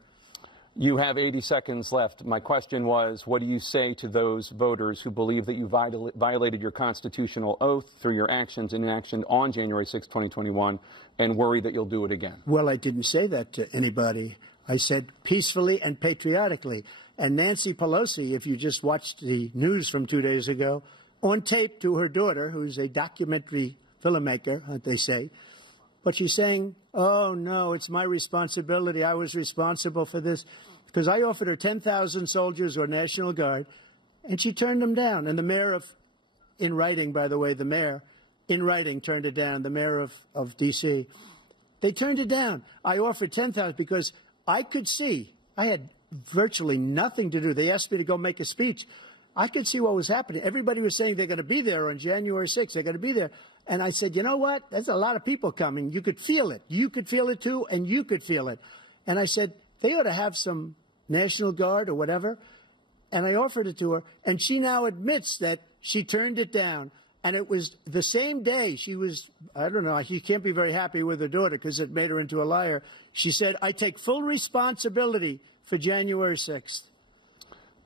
You have 80 seconds left. My question was, what do you say to those voters who believe that you violated your constitutional oath through your actions and inaction on January 6, 2021, and worry that you'll do it again? Well, I didn't say that to anybody. I said peacefully and patriotically. And Nancy Pelosi, if you just watched the news from 2 days ago, on tape to her daughter, who's a documentary filmmaker, they say, but she's saying, oh, no, it's my responsibility. I was responsible for this. Because I offered her 10,000 soldiers or National Guard, and she turned them down. And the mayor in writing, by the way, the mayor, in writing, turned it down, the mayor of D.C. They turned it down. I offered 10,000 because I could see, I had virtually nothing to do. They asked me to go make a speech. I could see what was happening. Everybody was saying they're going to be there on January 6th. They're going to be there. And I said, you know what? There's a lot of people coming. You could feel it. You could feel it, too, and you could feel it. And I said, they ought to have some National Guard or whatever. And I offered it to her. And she now admits that she turned it down. And it was the same day she was, I don't know, she can't be very happy with her daughter because it made her into a liar. She said, I take full responsibility for January 6th.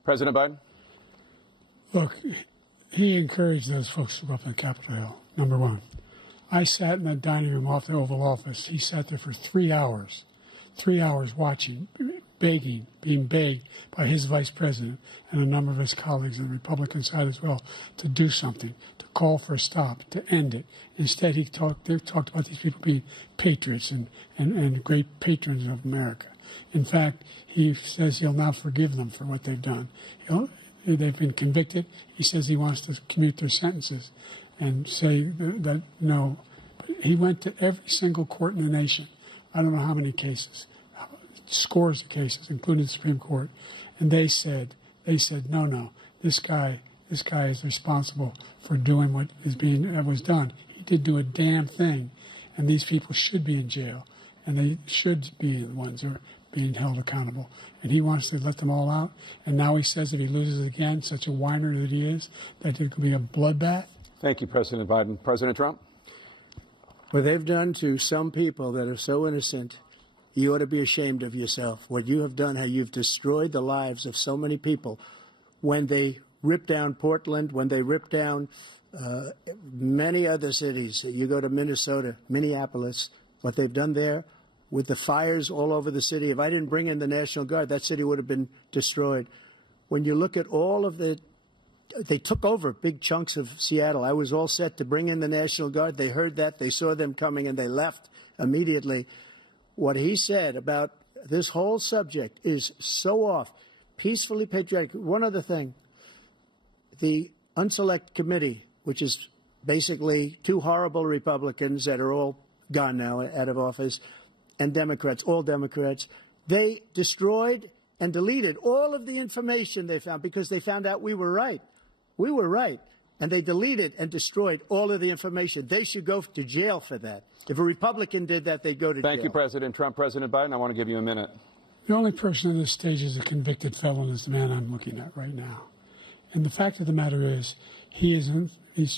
President Biden? Look, he encouraged those folks to go up on Capitol Hill, number one. I sat in that dining room off the Oval Office. He sat there for 3 hours watching, begging, being begged by his vice president and a number of his colleagues on the Republican side as well to do something, to call for a stop, to end it. Instead, they talked about these people being patriots and great patrons of America. In fact, he says he'll now forgive them for what they've done. They've been convicted. He says he wants to commute their sentences and say that no. But he went to every single court in the nation. I don't know how many cases, scores of cases, including the Supreme Court, and they said, no, this guy is responsible for doing what was done. He did do a damn thing, and these people should be in jail, and they should be the ones who are being held accountable. And he wants to let them all out. And now he says if he loses again, such a whiner that he is, that it could be a bloodbath. Thank you, President Biden. President Trump? What they've done to some people that are so innocent, you ought to be ashamed of yourself. What you have done, how you've destroyed the lives of so many people. When they ripped down Portland, when they ripped down many other cities, you go to Minnesota, Minneapolis, what they've done there, with the fires all over the city. If I didn't bring in the National Guard, that city would have been destroyed. When you look at all of they took over big chunks of Seattle. I was all set to bring in the National Guard. They heard that. They saw them coming, and they left immediately. What he said about this whole subject is so off. Peacefully patriotic. One other thing. The Unselect Committee, which is basically two horrible Republicans that are all gone now, out of office, and Democrats, all Democrats, they destroyed and deleted all of the information they found because they found out we were right. We were right. And they deleted and destroyed all of the information. They should go to jail for that. If a Republican did that, they'd go to jail. Thank you, President Trump. President Biden, I want to give you a minute. The only person on this stage is a convicted felon is the man I'm looking at right now. And the fact of the matter is,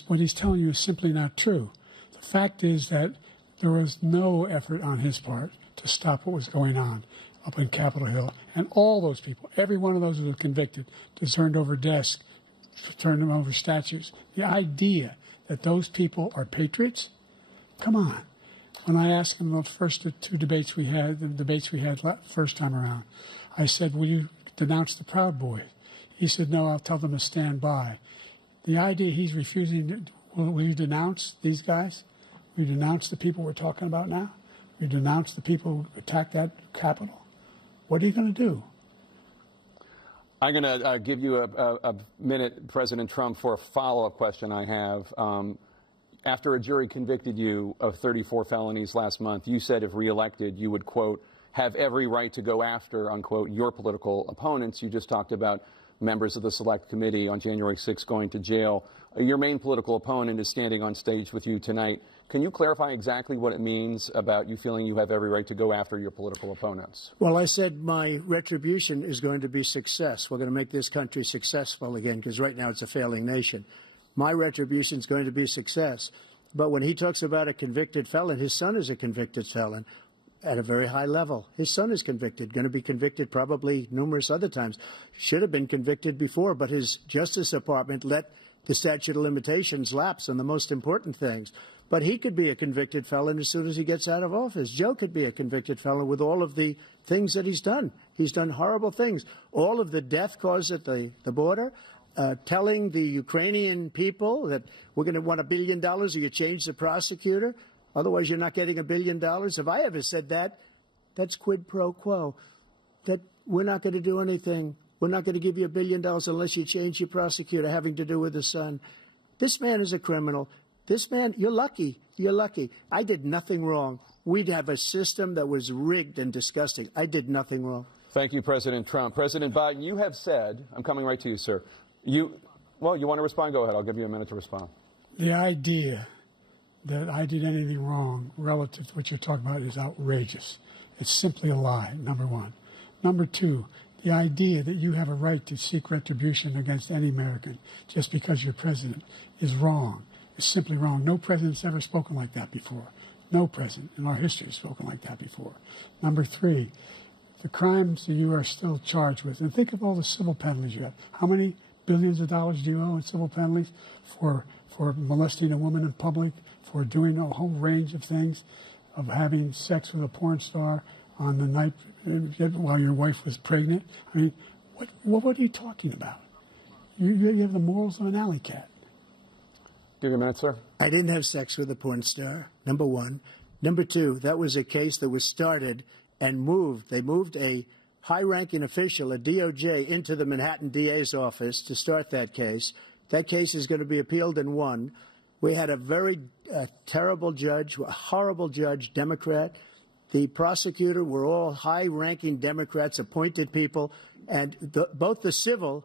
what he's telling you is simply not true. The fact is that there was no effort on his part to stop what was going on up in Capitol Hill. And all those people, every one of those who were convicted, turned over desks, turned them over statues. The idea that those people are patriots? Come on. When I asked him about the first two debates we had, the debates we had first time around, I said, will you denounce the Proud Boys? He said, no, I'll tell them to stand by. The idea he's refusing, will you denounce these guys? We denounce the people we're talking about now? We denounce the people who attacked that Capitol? What are you going to do? I'm going to give you a minute, President Trump, for a follow-up question I have. After a jury convicted you of 34 felonies last month, you said if reelected, you would, quote, have every right to go after, unquote, your political opponents. You just talked about members of the Select Committee on January 6th going to jail. Your main political opponent is standing on stage with you tonight. Can you clarify exactly what it means about you feeling you have every right to go after your political opponents? Well, I said my retribution is going to be success. We're going to make this country successful again, because right now it's a failing nation. My retribution is going to be success. But when he talks about a convicted felon, his son is a convicted felon at a very high level. His son is convicted, going to be convicted probably numerous other times. Should have been convicted before, but his Justice Department let the statute of limitations lapse on the most important things. But he could be a convicted felon as soon as he gets out of office. Joe could be a convicted felon with all of the things that he's done. He's done horrible things. All of the death caused at the border, telling the Ukrainian people that we're going to want $1 billion or you change the prosecutor. Otherwise, you're not getting $1 billion. If I ever said that, that's quid pro quo. That we're not going to do anything. We're not going to give you $1 billion unless you change your prosecutor having to do with the son. This man is a criminal. This man, you're lucky. You're lucky. I did nothing wrong. We'd have a system that was rigged and disgusting. I did nothing wrong. Thank you, President Trump. President Biden, you have said, I'm coming right to you, sir. You want to respond? Go ahead. I'll give you a minute to respond. The idea that I did anything wrong relative to what you're talking about is outrageous. It's simply a lie, number one. Number two, the idea that you have a right to seek retribution against any American just because you're president is wrong. It's simply wrong. No president's ever spoken like that before. No president in our history has spoken like that before. Number three, the crimes that you are still charged with, and think of all the civil penalties you have. How many billions of dollars do you owe in civil penalties for molesting a woman in public, for doing a whole range of things, of having sex with a porn star on the night while your wife was pregnant? I mean, what are you talking about? You have the morals of an alley cat. Give you a minute, sir. I didn't have sex with a porn star, number one. Number two, that was a case that was started and moved. They moved a high-ranking official, a DOJ, into the Manhattan DA's office to start that case. That case is going to be appealed and won. We had a very terrible judge, a horrible judge, Democrat. The prosecutor were all high-ranking Democrats, appointed people, and both the civil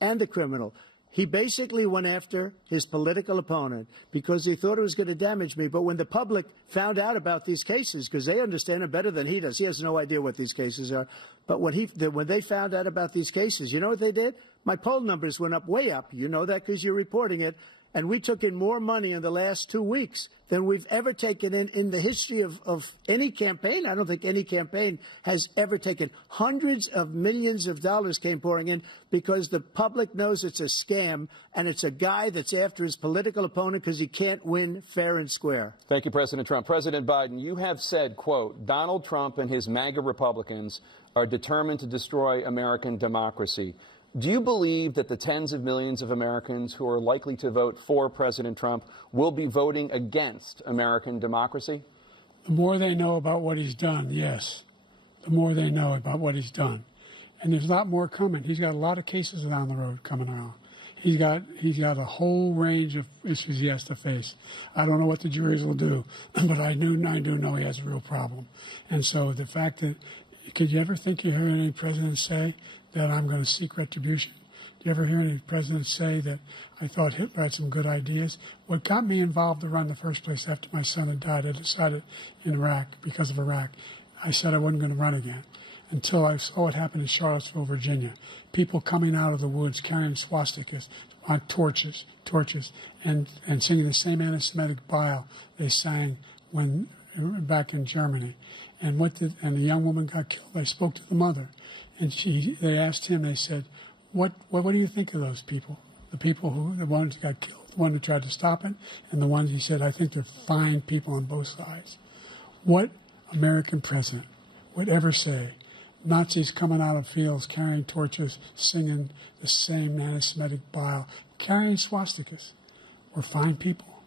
and the criminal. He basically went after his political opponent because he thought it was going to damage me. But when the public found out about these cases, because they understand it better than he does, he has no idea what these cases are. But when they found out about these cases, you know what they did? My poll numbers went up, way up. You know that because you're reporting it. And we took in more money in the last 2 weeks than we've ever taken in the history of any campaign. I don't think any campaign has ever taken. Hundreds of millions of dollars came pouring in because the public knows it's a scam, and it's a guy that's after his political opponent because he can't win fair and square. Thank you, President Trump. President Biden, you have said, quote, Donald Trump and his MAGA Republicans are determined to destroy American democracy. Do you believe that the tens of millions of Americans who are likely to vote for President Trump will be voting against American democracy? The more they know about what he's done, yes. The more they know about what he's done. And there's a lot more coming. He's got a lot of cases down the road coming around. He's got a whole range of issues he has to face. I don't know what the juries will do, but I do know he has a real problem. And so the fact that, could you ever think you heard any president say that I'm going to seek retribution? Do you ever hear any president say that I thought Hitler had some good ideas? What got me involved to run in the first place after my son had died, I decided in Iraq, because of Iraq, I said I wasn't going to run again until I saw what happened in Charlottesville, Virginia. People coming out of the woods carrying swastikas, torches, and singing the same anti-Semitic bile they sang when back in Germany. And the young woman got killed. I spoke to the mother, and they asked him. They said, "What do you think of those people? The ones who got killed, the one who tried to stop it, and the ones," he said, "I think they're fine people on both sides." What American president would ever say Nazis coming out of fields carrying torches, singing the same anti-Semitic bile, carrying swastikas were fine people?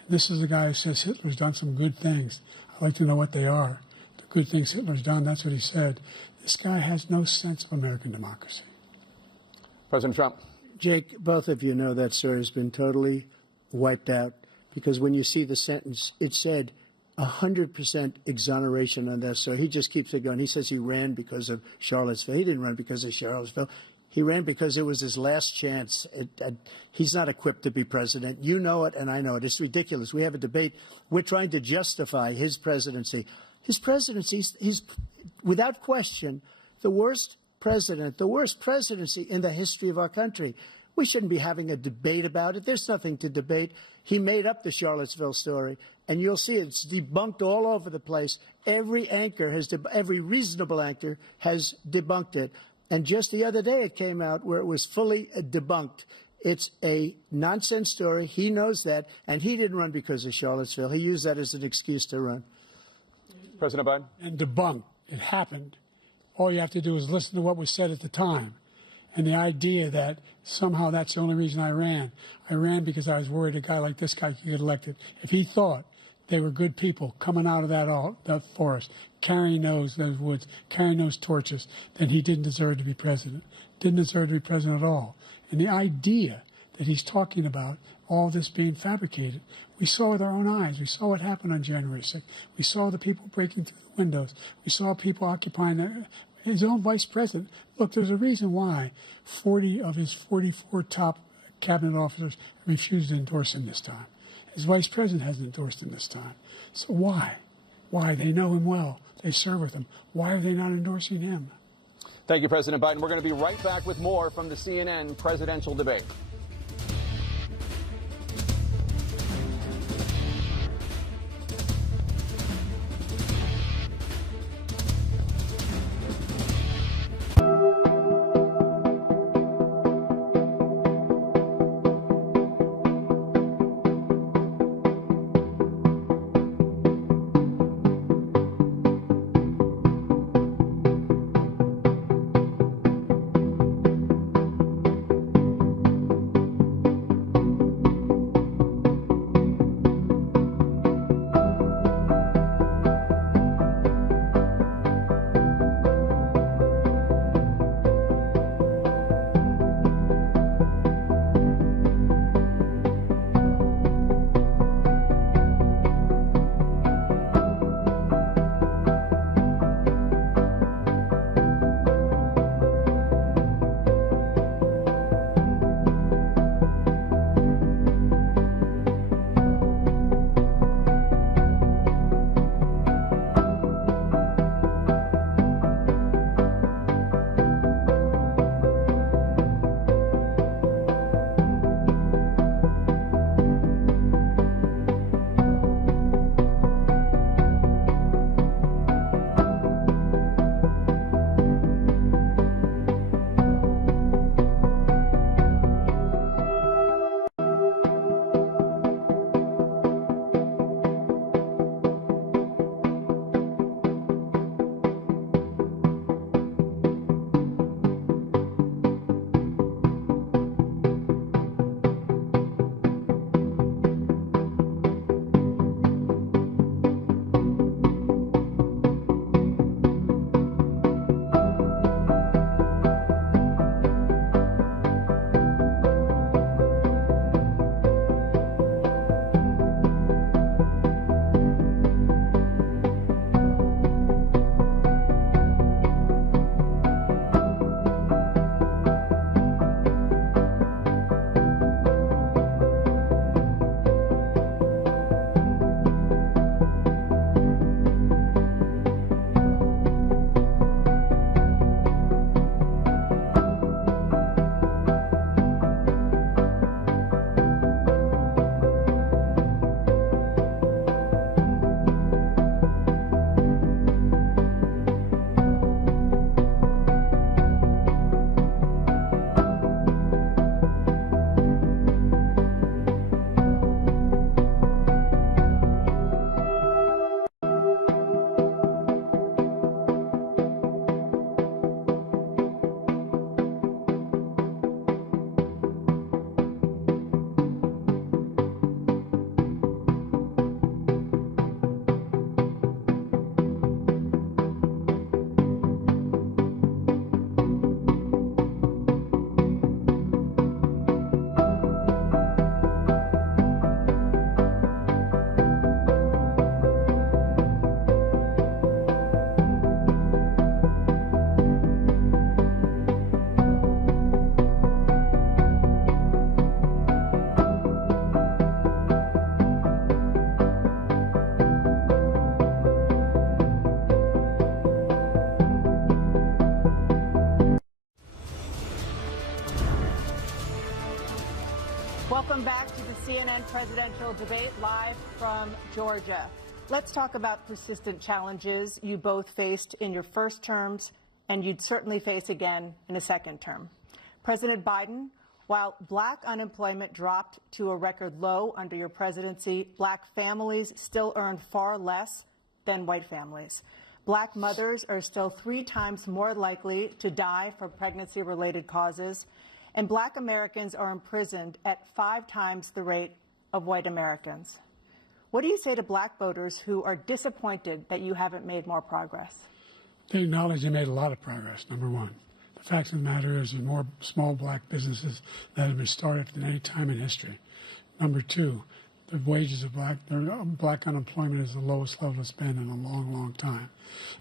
And this is the guy who says Hitler's done some good things. I'd like to know what they are. The good things Hitler's done, that's what he said. This guy has no sense of American democracy. President Trump. Jake, both of you know that sir has been totally wiped out, because when you see the sentence, it said 100% exoneration on that, sir. He just keeps it going. He says he ran because of Charlottesville. He didn't run because of Charlottesville. He ran because it was his last chance. He's not equipped to be president. You know it, and I know it. It's ridiculous. We have a debate. We're trying to justify his presidency. His presidency, he's without question the worst president, the worst presidency in the history of our country. We shouldn't be having a debate about it. There's nothing to debate. He made up the Charlottesville story, and you'll see it's debunked all over the place. Every reasonable anchor has debunked it. And just the other day it came out where it was fully debunked. It's a nonsense story. He knows that, and he didn't run because of Charlottesville. He used that as an excuse to run. President Biden? And debunked. It happened. All you have to do is listen to what was said at the time. And the idea that somehow that's the only reason I ran. I ran because I was worried a guy like this guy could get elected. If he thought they were good people coming out of that forest, carrying those woods, carrying those torches, then he didn't deserve to be president. Didn't deserve to be president at all. And the idea that he's talking about all this being fabricated, we saw with our own eyes. We saw what happened on January 6th. We saw the people breaking through the windows. We saw people occupying his own vice president. Look, there's a reason why 40 of his 44 top cabinet officers refused to endorse him this time. His vice president hasn't endorsed him this time. So why? Why? They know him well. They serve with him. Why are they not endorsing him? Thank you, President Biden. We're going to be right back with more from the CNN presidential debate. Welcome back to the CNN presidential debate live from Georgia. Let's talk about persistent challenges you both faced in your first terms and you'd certainly face again in a second term. President Biden, while black unemployment dropped to a record low under your presidency, black families still earn far less than white families. Black mothers are still 3 times more likely to die from pregnancy-related causes, and black Americans are imprisoned at 5 times the rate of white Americans. What do you say to black voters who are disappointed that you haven't made more progress? They acknowledge they made a lot of progress, number one. The fact of the matter is there's more small black businesses that have been started than any time in history. Number two, the wages of black unemployment is the lowest level it's been in a long, long time.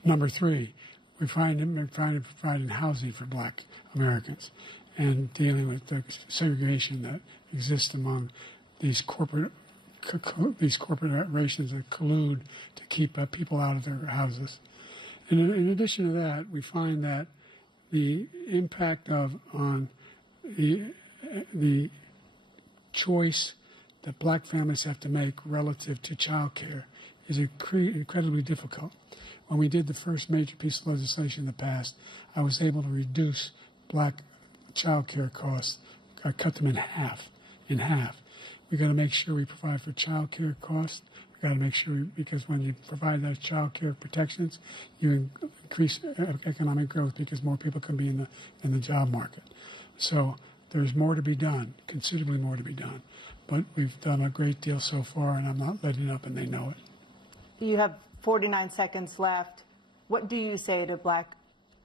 Number three, we're trying to provide housing for black Americans and dealing with the segregation that exists among these corporations that collude to keep people out of their houses. And in addition to that, we find that the impact on the choice that black families have to make relative to child care is incredibly difficult. When we did the first major piece of legislation in the past, I was able to reduce black child care costs. I cut them in half. We got to make sure we provide for child care costs. We got to make sure, because when you provide those child care protections, you increase economic growth because more people can be in the job market. So there's more to be done, considerably more to be done. But we've done a great deal so far, and I'm not letting up, and they know it. You have 49 seconds left. What do you say to black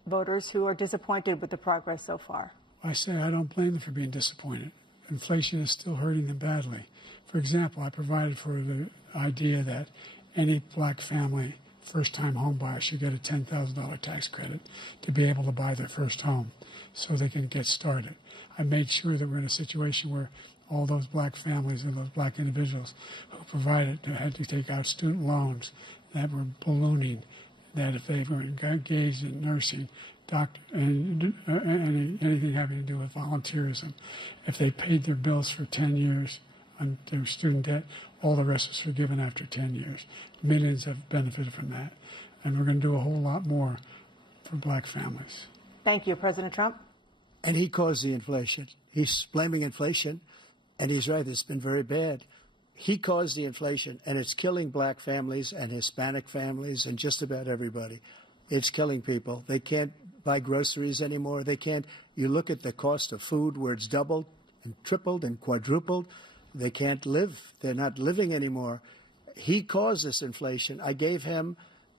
voters who are disappointed with the progress so far? I say I don't blame them for being disappointed. Inflation is still hurting them badly. For example, I provided for the idea that any black family, first-time home buyer, should get a $10,000 tax credit to be able to buy their first home so they can get started. I made sure that we're in a situation where all those black families and those black individuals who had to take out student loans that were ballooning, that if they were engaged in nursing, anything having to do with volunteerism, if they paid their bills for 10 years on their student debt, all the rest was forgiven after 10 years. Millions have benefited from that. And we're going to do a whole lot more for black families. Thank you. President Trump? And he caused the inflation. He's blaming inflation, and he's right, it's been very bad. He caused the inflation, and it's killing black families and Hispanic families and just about everybody. It's killing people. They can't buy groceries anymore. They can't. You look at the cost of food where it's doubled and tripled and quadrupled. They can't live. They're not living anymore. He caused this inflation. I gave him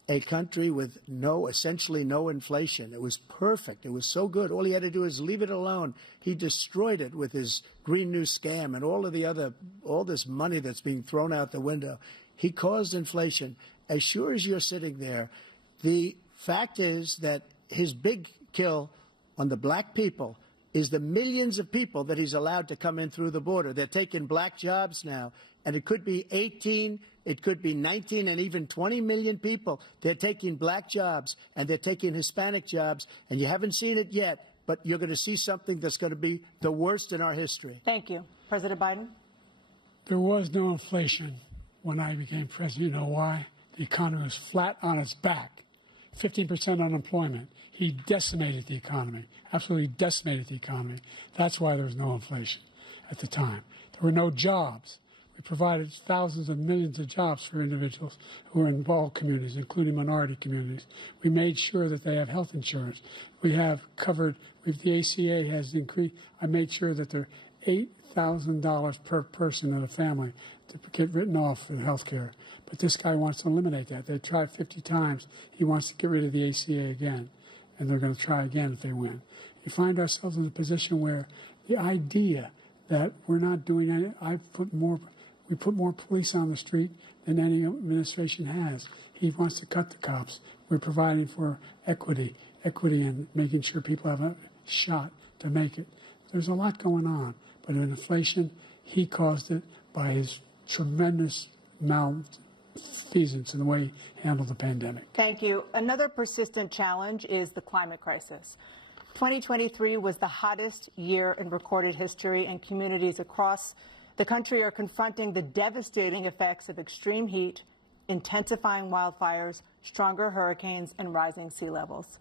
a country with essentially no inflation. It was perfect. It was so good. All he had to do is leave it alone. He destroyed it with his Green New scam and all this money that's being thrown out the window. He caused inflation. As sure as you're sitting there, the fact is that his big kill on the black people is the millions of people that he's allowed to come in through the border. They're taking black jobs now, and it could be 18, it could be 19, and even 20 million people. They're taking black jobs, and they're taking Hispanic jobs, and you haven't seen it yet, but you're going to see something that's going to be the worst in our history. Thank you. President Biden? There was no inflation when I became president. You know why? The economy was flat on its back. 15% unemployment. He decimated the economy, absolutely decimated the economy. That's why there was no inflation at the time. There were no jobs. We provided thousands of millions of jobs for individuals who are in all communities, including minority communities. We made sure that they have health insurance. We have covered, the ACA has increased. I made sure that they're $8,000 per person in a family to get written off for health care. But this guy wants to eliminate that. They tried 50 times. He wants to get rid of the ACA again, and they're going to try again if they win. You find ourselves in a position where the idea that we're not doing any, we put more police on the street than any administration has. He wants to cut the cops. We're providing for equity and making sure people have a shot to make it. There's a lot going on, but in inflation, he caused it by his tremendous malfeasance in the way he handled the pandemic. Thank you. Another persistent challenge is the climate crisis. 2023 was the hottest year in recorded history, and communities across The country are confronting the devastating effects of extreme heat, intensifying wildfires, stronger hurricanes, and rising sea levels.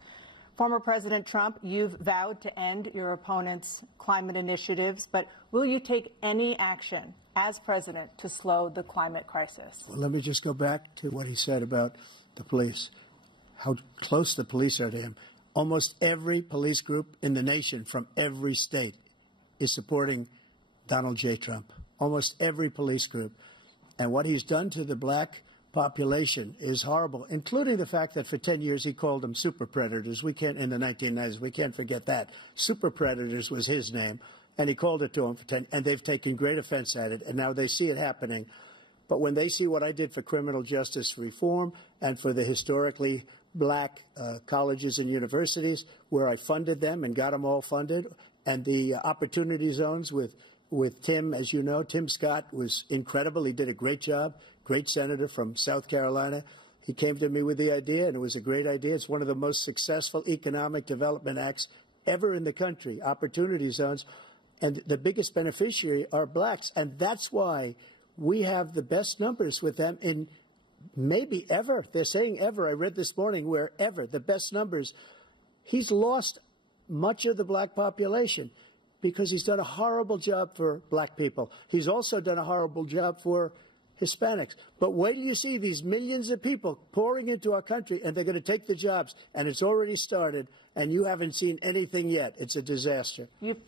Former President Trump, you've vowed to end your opponent's climate initiatives, but will you take any action as president to slow the climate crisis? Well, let me just go back to what he said about the police, how close the police are to him. Almost every police group in the nation from every state is supporting Donald J. Trump. Almost every police group. And what he's done to the black population is horrible, including the fact that for 10 years he called them super predators. We can't, in the 1990s, we can't forget that. Super predators was his name, and he called it to them for 10, and they've taken great offense at it, and now they see it happening. But when they see what I did for criminal justice reform and for the historically black colleges and universities, where I funded them and got them all funded, and the opportunity zones with Tim, as you know, Tim Scott was incredible. He did a great job, great senator from South Carolina. He came to me with the idea, and it was a great idea. It's one of the most successful economic development acts ever in the country, opportunity zones. And the biggest beneficiary are blacks. And that's why we have the best numbers with them in maybe ever. They're saying ever. I read this morning where ever, the best numbers. He's lost much of the black population because he's done a horrible job for black people. He's also done a horrible job for Hispanics. But wait till you see these millions of people pouring into our country, and they're going to take the jobs, and it's already started, and you haven't seen anything yet. It's a disaster. You've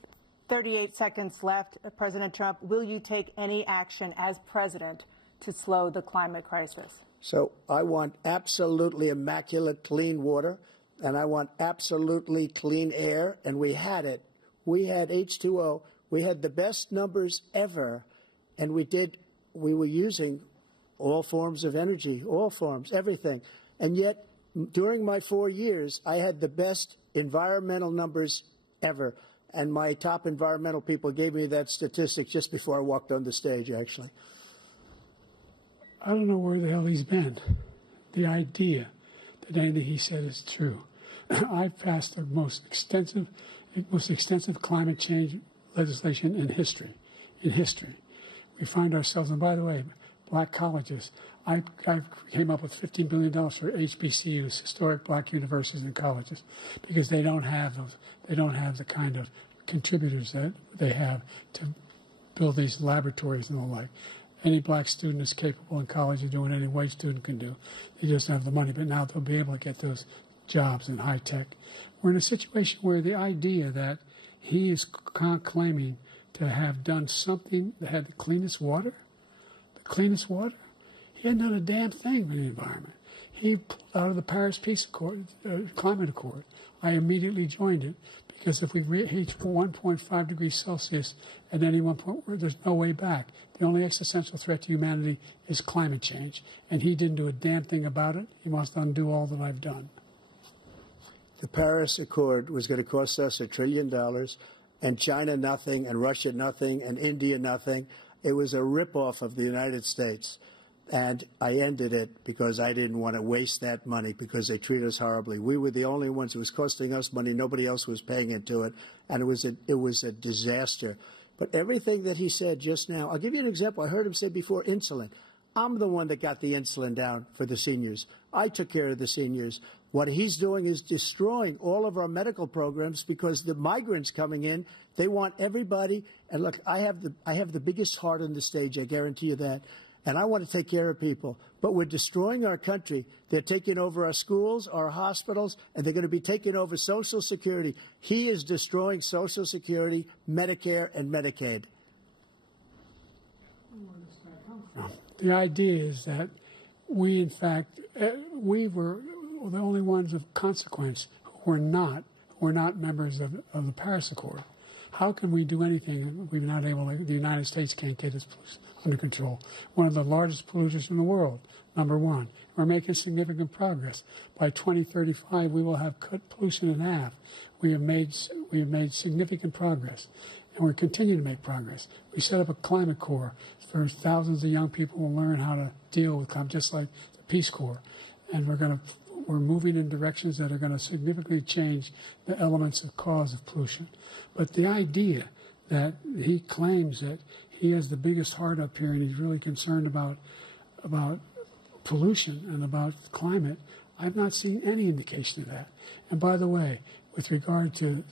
38 seconds left. President Trump, will you take any action as president to slow the climate crisis? So I want absolutely immaculate clean water, and I want absolutely clean air, and we had it. We had H2O. We had the best numbers ever, and we were using all forms of energy, all forms, everything. And yet, during my 4 years, I had the best environmental numbers ever. And my top environmental people gave me that statistic just before I walked on the stage, actually. I don't know where the hell he's been. The idea that anything he said is true. I've passed the most extensive climate change legislation in history. We find ourselves, and by the way, black colleges. I came up with $15 billion for HBCUs, historic black universities and colleges, because they don't have those. They don't have the kind of contributors that they have to build these laboratories and the like. Any black student is capable in college of doing any white student can do. They just don't have the money, but now they'll be able to get those jobs in high tech. We're in a situation where the idea that he is claiming to have done something that had the cleanest water, he hadn't done a damn thing for the environment. He pulled out of the Paris Peace Accord, Climate Accord. I immediately joined it because if we reach 1.5 degrees Celsius at any one point, there's no way back. The only existential threat to humanity is climate change, and he didn't do a damn thing about it. He wants to undo all that I've done. The Paris Accord was going to cost us $1 trillion, and China nothing, and Russia nothing, and India nothing. It was a ripoff of the United States. And I ended it because I didn't want to waste that money because they treat us horribly. We were the only ones. It was costing us money. Nobody else was paying into it. And it was a disaster. But everything that he said just now, I'll give you an example. I heard him say before insulin. I'm the one that got the insulin down for the seniors. I took care of the seniors. What he's doing is destroying all of our medical programs because the migrants coming in, they want everybody. And look, I have the biggest heart on the stage. I guarantee you that. And I want to take care of people. But we're destroying our country. They're taking over our schools, our hospitals, and they're going to be taking over Social Security. He is destroying Social Security, Medicare, and Medicaid. The idea is that we, in fact, we were the only ones of consequence who were not members of the Paris Accord. How can we do anything if we're not able to, the United States can't get its pollution under control? One of the largest polluters in the world, number one. We're making significant progress. By 2035, we will have cut pollution in half. We have made significant progress, and we're continuing to make progress. We set up a climate corps for thousands of young people who will learn how to deal with climate, just like the Peace Corps. And we're moving in directions that are going to significantly change the elements of cause of pollution. But the idea that he claims that He has the biggest heart up here, and he's really concerned about pollution and about climate. I've not seen any indication of that. And by the way, with regard to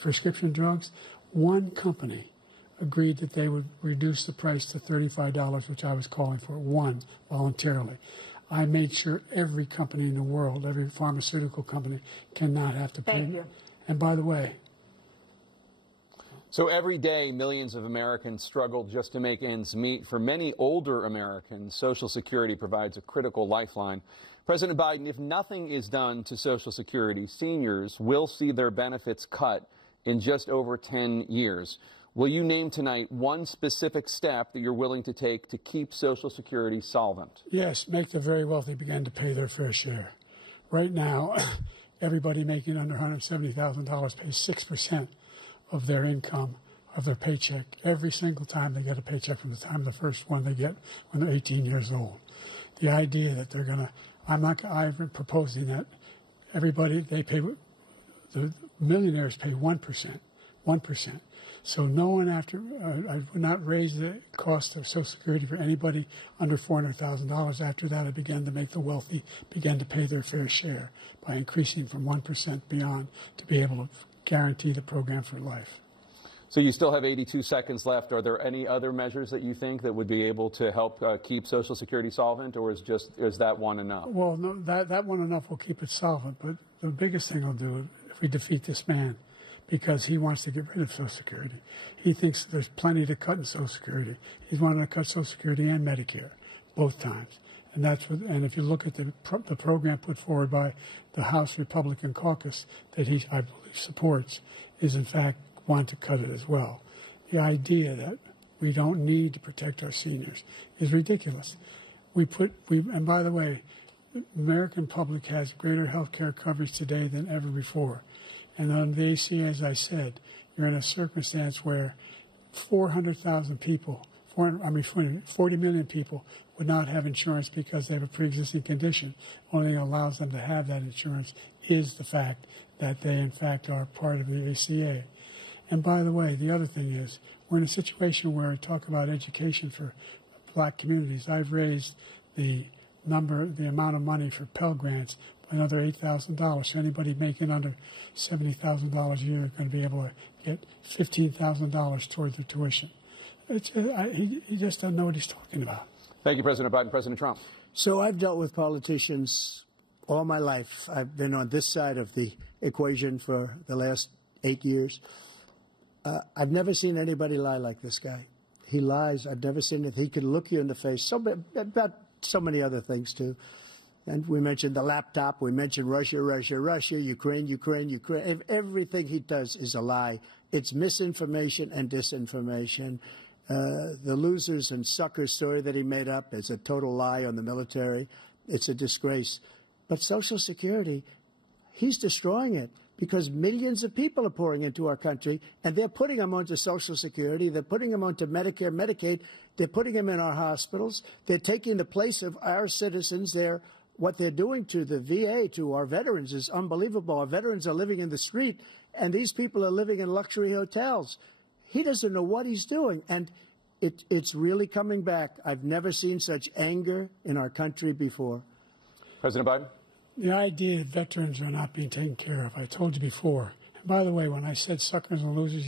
prescription drugs, one company agreed that they would reduce the price to $35, which I was calling for, one, voluntarily. I made sure every company in the world, every pharmaceutical company, cannot have to pay. Thank you. And by the way, so every day, millions of Americans struggle just to make ends meet. For many older Americans, Social Security provides a critical lifeline. President Biden, if nothing is done to Social Security, seniors will see their benefits cut in just over 10 years. Will you name tonight one specific step that you're willing to take to keep Social Security solvent? yes, make the very wealthy begin to pay their fair share. Right now, everybody making under $170,000 pays 6% of their income, of their paycheck, every single time they get a paycheck from the time of the first one they get when they're 18 years old. The idea that they're going to, I'm proposing that everybody, they pay, the millionaires pay 1%. So no one I would not raise the cost of Social Security for anybody under $400,000. After that, I began to make the wealthy begin to pay their fair share by increasing from 1% beyond to be able to guarantee the program for life. So you still have 82 seconds left. Are there any other measures that you think that would be able to help keep Social Security solvent, or is that one enough? Well, no, that one enough will keep it solvent. But the biggest thing will do if we defeat this man, because he wants to get rid of Social Security. He thinks there's plenty to cut in Social Security. He's wanting to cut Social Security and Medicare, both times. And that's what. And if you look at the program put forward by the House Republican caucus that he, I believe, supports, is in fact want to cut it as well. The idea that we don't need to protect our seniors is ridiculous. And by the way, the American public has greater health care coverage today than ever before. And on the ACA, as I said, you're in a circumstance where 400,000 people, 40 million people would not have insurance because they have a pre-existing condition. The only thing that allows them to have that insurance is the fact that they, in fact, are part of the ACA. And by the way, the other thing is, we're in a situation where I talk about education for black communities. I've raised the amount of money for Pell Grants by another $8,000. So anybody making under $70,000 a year is going to be able to get $15,000 toward their tuition. He just doesn't know what he's talking about. Thank you, President Biden. President Trump. So I've dealt with politicians all my life. I've been on this side of the equation for the last 8 years. I've never seen anybody lie like this guy. He lies. I've never seen it. He can look you in the face. About so many other things, too. And we mentioned the laptop. We mentioned Russia, Ukraine. Everything he does is a lie. It's misinformation and disinformation. The losers and suckers story that he made up is a total lie on the military. It's a disgrace. But Social Security, he's destroying it because millions of people are pouring into our country, and they're putting them onto Social Security. They're putting them onto Medicare, Medicaid. They're putting them in our hospitals. They're taking the place of our citizens. What they're doing to the VA, to our veterans, is unbelievable. Our veterans are living in the street, and these people are living in luxury hotels. He doesn't know what he's doing, and it's really coming back. I've never seen such anger in our country before. President Biden? The idea that veterans are not being taken care of, I told you before. And by the way, when I said suckers and losers,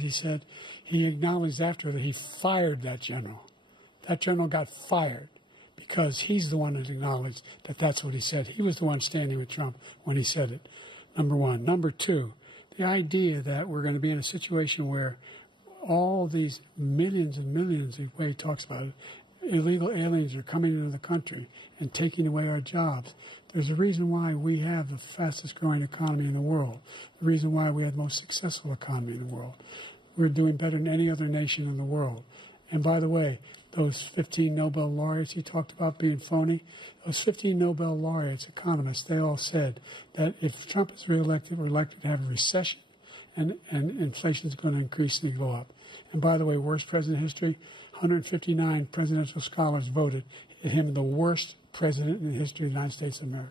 he acknowledged after that he fired that general. That general got fired because he's the one that acknowledged that that's what he said. He was the one standing with Trump when he said it, number one. Number two, the idea that we're going to be in a situation where all these millions and millions, the way he talks about it, illegal aliens are coming into the country and taking away our jobs. There's a reason why we have the fastest growing economy in the world, the reason why we have the most successful economy in the world. We're doing better than any other nation in the world. And by the way, those 15 Nobel laureates he talked about being phony, those 15 Nobel laureates, economists, they all said that if Trump is reelected, we're likely to have a recession and inflation is going to increasingly go up. And by the way, worst president in history, 159 presidential scholars voted him the worst president in the history of the United States of America.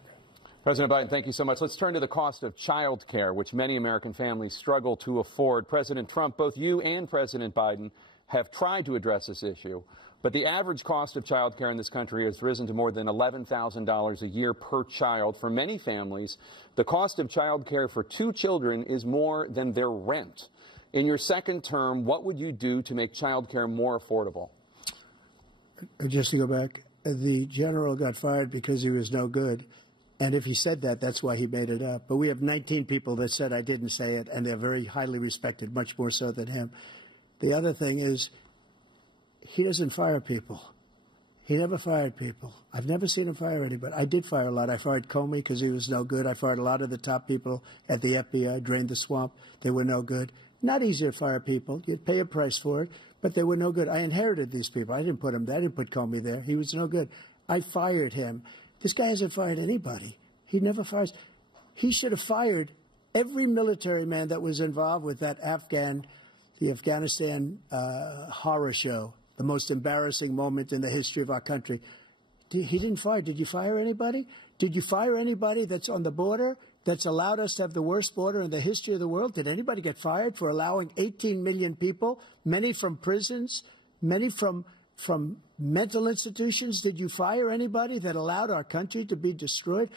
President Biden, thank you so much. Let's turn to the cost of child care, which many American families struggle to afford. President Trump, both you and President Biden have tried to address this issue. But the average cost of child care in this country has risen to more than $11,000 a year per child. For many families, the cost of child care for 2 children is more than their rent. In your second term, what would you do to make child care more affordable? Just to go back, the general got fired because he was no good. And if he said that, that's why he made it up. But we have 19 people that said I didn't say it, and they're very highly respected, much more so than him. The other thing is, he doesn't fire people. He never fired people. I've never seen him fire anybody. I did fire a lot. I fired Comey because he was no good. I fired a lot of the top people at the FBI, drained the swamp. They were no good. Not easy to fire people. You'd pay a price for it, but they were no good. I inherited these people. I didn't put him there. I didn't put Comey there. He was no good. I fired him. This guy hasn't fired anybody. He never fires. He should have fired every military man that was involved with that the Afghanistan horror show, the most embarrassing moment in the history of our country. He didn't fire. Did you fire anybody? Did you fire anybody that's on the border, that's allowed us to have the worst border in the history of the world? Did anybody get fired for allowing 18 million people, many from prisons, many from mental institutions? Did you fire anybody that allowed our country to be destroyed?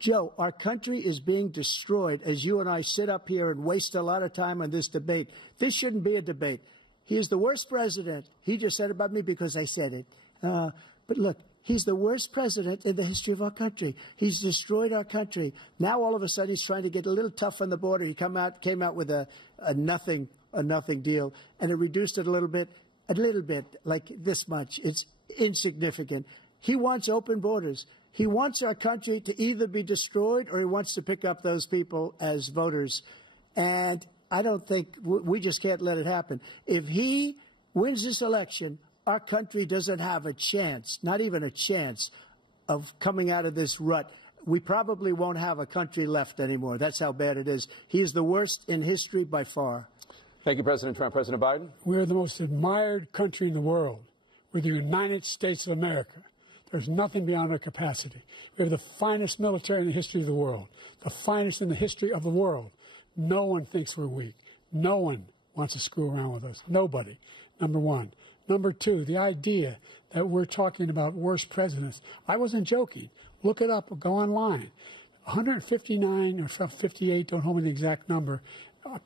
Joe, our country is being destroyed as you and I sit up here and waste a lot of time on this debate. This shouldn't be a debate. He is the worst president. He just said about me because I said it. But look, he's the worst president in the history of our country. He's destroyed our country. Now all of a sudden he's trying to get a little tough on the border. He came out with a nothing deal, and it reduced it a little bit, like this much. It's insignificant. He wants open borders. He wants our country to either be destroyed or he wants to pick up those people as voters. And I don't think we just can't let it happen. If he wins this election, our country doesn't have a chance, not even a chance, of coming out of this rut. We probably won't have a country left anymore. That's how bad it is. He is the worst in history by far. Thank you, President Trump. President Biden? We're the most admired country in the world. We're the United States of America. There's nothing beyond our capacity. We have the finest military in the history of the world, the finest in the history of the world. No one thinks we're weak. No one wants to screw around with us. Nobody, number one. Number two, the idea that we're talking about worst presidents. I wasn't joking. Look it up or go online. 159 or 58, don't hold me the exact number,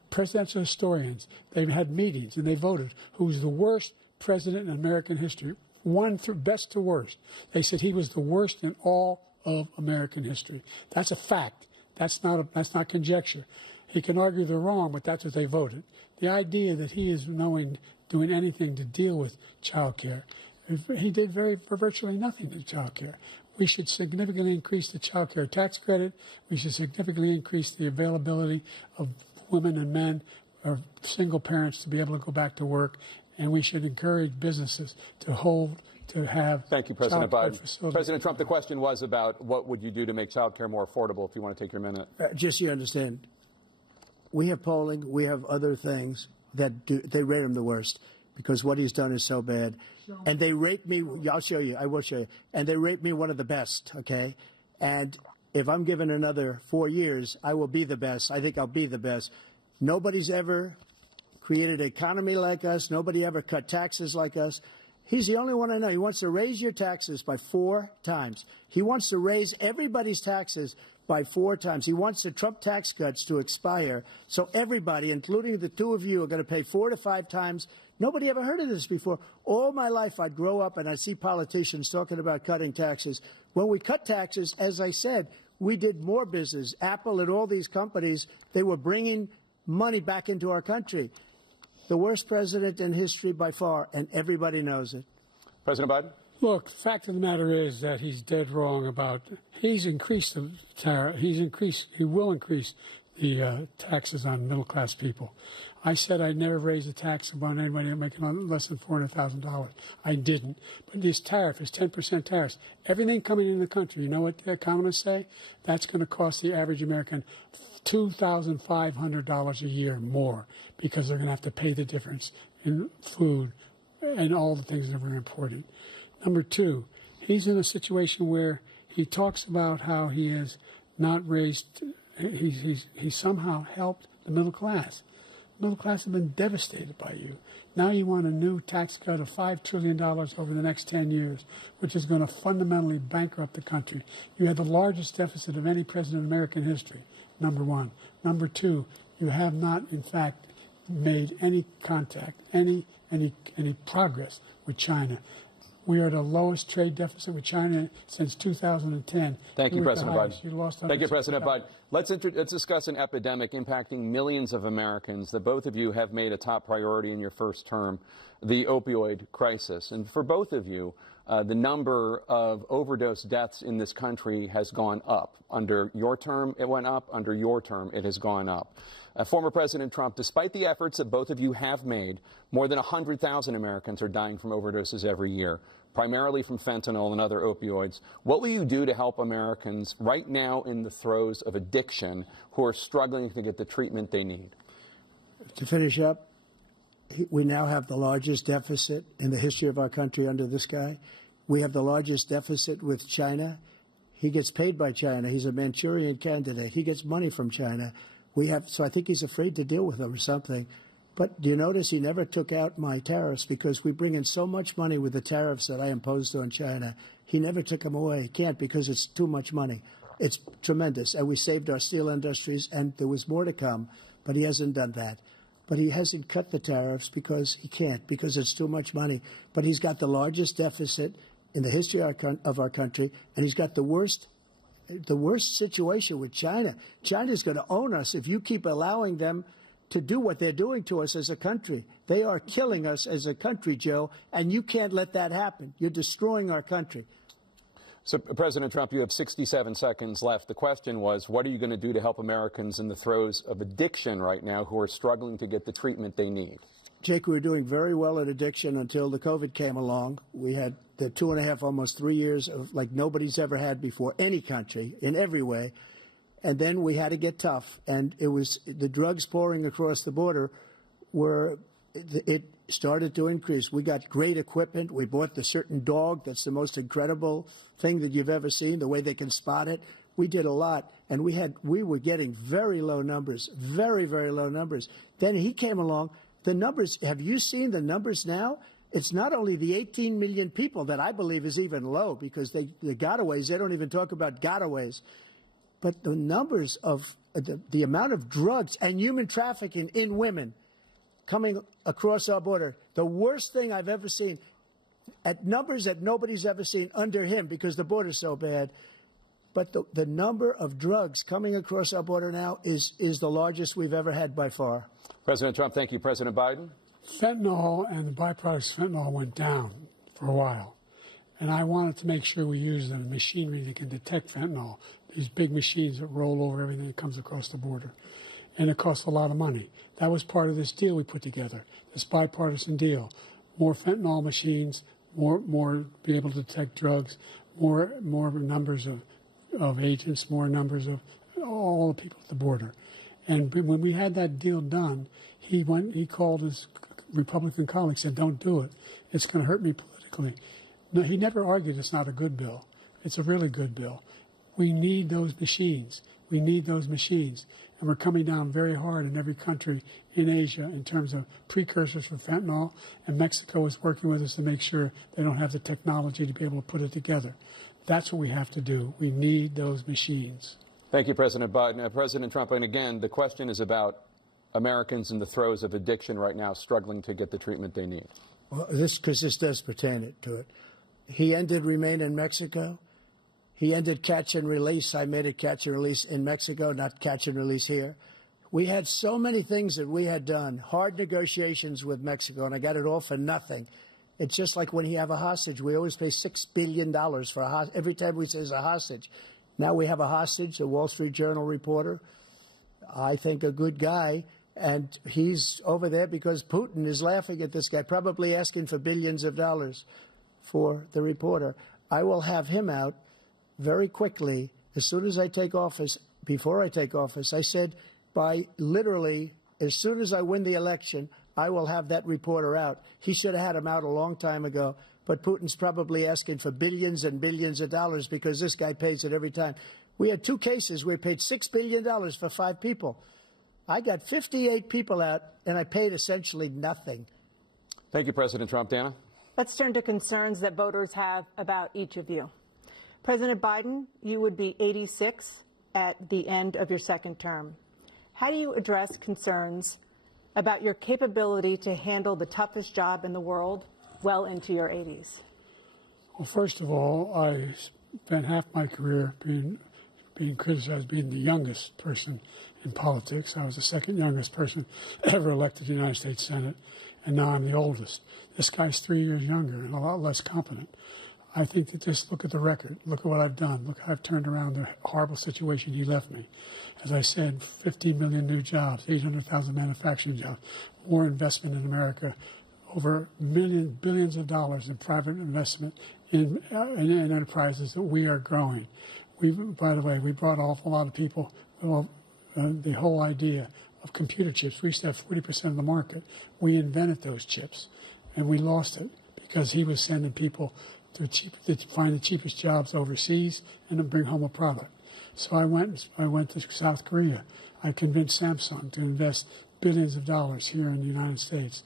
presidential historians, they've had meetings and they voted who's the worst president in American history. One through best to worst. They said he was the worst in all of American history. That's a fact. That's not conjecture. He can argue they're wrong, but that's what they voted. The idea that he is doing anything to deal with child care, he did virtually nothing to child care. We should significantly increase the child care tax credit. We should significantly increase the availability of women and men or single parents to be able to go back to work. And we should encourage businesses to have. Thank you, President Biden. President Trump, the question was about what would you do to make child care more affordable, if you want to take your minute. Just so you understand, we have polling, we have other things that they rate him the worst because what he's done is so bad. And they rate me, I'll show you, I will show you, and they rate me one of the best, okay? And if I'm given another 4 years, I will be the best. I think I'll be the best. Nobody's ever created an economy like us. Nobody ever cut taxes like us. He's the only one I know. He wants to raise your taxes by 4 times. He wants to raise everybody's taxes by 4 times. He wants the Trump tax cuts to expire. So everybody, including the 2 of you, are going to pay 4 to 5 times. Nobody ever heard of this before. All my life, I'd grow up and I'd see politicians talking about cutting taxes. When we cut taxes, as I said, we did more business. Apple and all these companies, they were bringing money back into our country. The worst president in history by far, and everybody knows it. President Biden? Look, the fact of the matter is that he's dead wrong about, he's increased the tariff, he will increase the taxes on middle-class people. I said I'd never raise a tax on anybody making less than $400,000. I didn't. But this tariff is 10% tariffs. Everything coming in the country, you know what the economists say? That's going to cost the average American $2,500 a year more because they're going to have to pay the difference in food and all the things that are very important. Number two, he's in a situation where he talks about how he has not raised, he somehow helped the middle class. The middle class have been devastated by you. Now you want a new tax cut of $5 trillion over the next 10 years, which is going to fundamentally bankrupt the country. You had the largest deficit of any president in American history, number one. Number two, you have not, in fact, made any contact, any progress with China. We are at the lowest trade deficit with China since 2010. Thank you, President Biden. You lost. Thank you, President Biden. Let's discuss an epidemic impacting millions of Americans that both of you have made a top priority in your first term, the opioid crisis. And for both of you, the number of overdose deaths in this country has gone up. Under your term, it went up. Under your term, it has gone up. Former President Trump, despite the efforts that both of you have made, more than 100,000 Americans are dying from overdoses every year, primarily from fentanyl and other opioids. What will you do to help Americans right now in the throes of addiction who are struggling to get the treatment they need? To finish up, we now have the largest deficit in the history of our country under this guy. We have the largest deficit with China. He gets paid by China. He's a Manchurian candidate. He gets money from China. So I think he's afraid to deal with them or something. But do you notice he never took out my tariffs because we bring in so much money with the tariffs that I imposed on China. He never took them away. He can't because it's too much money. It's tremendous. And we saved our steel industries, and there was more to come, but he hasn't done that. But he hasn't cut the tariffs because he can't, because it's too much money. But he's got the largest deficit in the history of our country, and he's got the worst situation with China. China's going to own us if you keep allowing them to do what they're doing to us as a country. They are killing us as a country, Joe, and you can't let that happen. You're destroying our country. So, President Trump, you have 67 seconds left. The question was, what are you going to do to help Americans in the throes of addiction right now who are struggling to get the treatment they need? Jake, we were doing very well at addiction until the COVID came along. We had the 2.5, almost 3 years of like nobody's ever had before, any country, in every way. And then we had to get tough. And it was the drugs pouring across the border it started to increase. We got great equipment. We bought the certain dog that's the most incredible thing that you've ever seen, the way they can spot it. We did a lot. And we were getting very low numbers, very, very low numbers. Then he came along. The numbers, have you seen the numbers now? It's not only the 18 million people that I believe is even low because the gotaways, they don't even talk about gotaways. But the numbers of the amount of drugs and human trafficking in women coming across our border, the worst thing I've ever seen, at numbers that nobody's ever seen under him because the border's so bad. But the number of drugs coming across our border now is the largest we've ever had by far. President Trump, thank you. President Biden? Fentanyl and the byproducts of fentanyl went down for a while. And I wanted to make sure we use the machinery that can detect fentanyl, these big machines that roll over everything that comes across the border. And it costs a lot of money. That was part of this deal we put together, this bipartisan deal. More fentanyl machines, more be able to detect drugs, more numbers of agents, more numbers of all the people at the border. And when we had that deal done, he called his Republican colleagues and said, don't do it. It's going to hurt me politically. No, he never argued it's not a good bill. It's a really good bill. We need those machines. We need those machines. And we're coming down very hard in every country in Asia in terms of precursors for fentanyl. And Mexico is working with us to make sure they don't have the technology to be able to put it together. That's what we have to do. We need those machines. Thank you, President Biden. President Trump, and again, the question is about Americans in the throes of addiction right now struggling to get the treatment they need. Well, this does pertain to it. He ended Remain in Mexico. He ended catch and release. I made it catch and release in Mexico, not catch and release here. We had so many things that we had done, hard negotiations with Mexico, and I got it all for nothing. It's just like when you have a hostage. We always pay $6 billion for a hostage. Every time we say it's a hostage. Now we have a hostage, a Wall Street Journal reporter, I think a good guy, and he's over there because Putin is laughing at this guy, probably asking for billions of dollars for the reporter. I will have him out very quickly as soon as I take office. Before I take office, I said by literally as soon as I win the election, I will have that reporter out. He should have had him out a long time ago. But Putin's probably asking for billions and billions of dollars because this guy pays it every time. We had 2 cases where we paid $6 billion for 5 people. I got 58 people out, and I paid essentially nothing. Thank you, President Trump. Dana? Let's turn to concerns that voters have about each of you. President Biden, you would be 86 at the end of your second term. How do you address concerns about your capability to handle the toughest job in the world well into your 80s? Well, first of all, I spent half my career being criticized as being the youngest person in politics. I was the second youngest person ever elected to the United States Senate, and now I'm the oldest. This guy's 3 years younger and a lot less competent. I think that just look at the record. Look at what I've done. Look how I've turned around the horrible situation he left me. As I said, 15 million new jobs, 800,000 manufacturing jobs, more investment in America, over billions of dollars in private investment in enterprises that we are growing. By the way, we brought an awful lot of people. The whole idea of computer chips, we used to have 40% of the market. We invented those chips, and we lost it because he was sending people to find the cheapest jobs overseas and to bring home a product. So I went to South Korea. I convinced Samsung to invest billions of dollars here in the United States.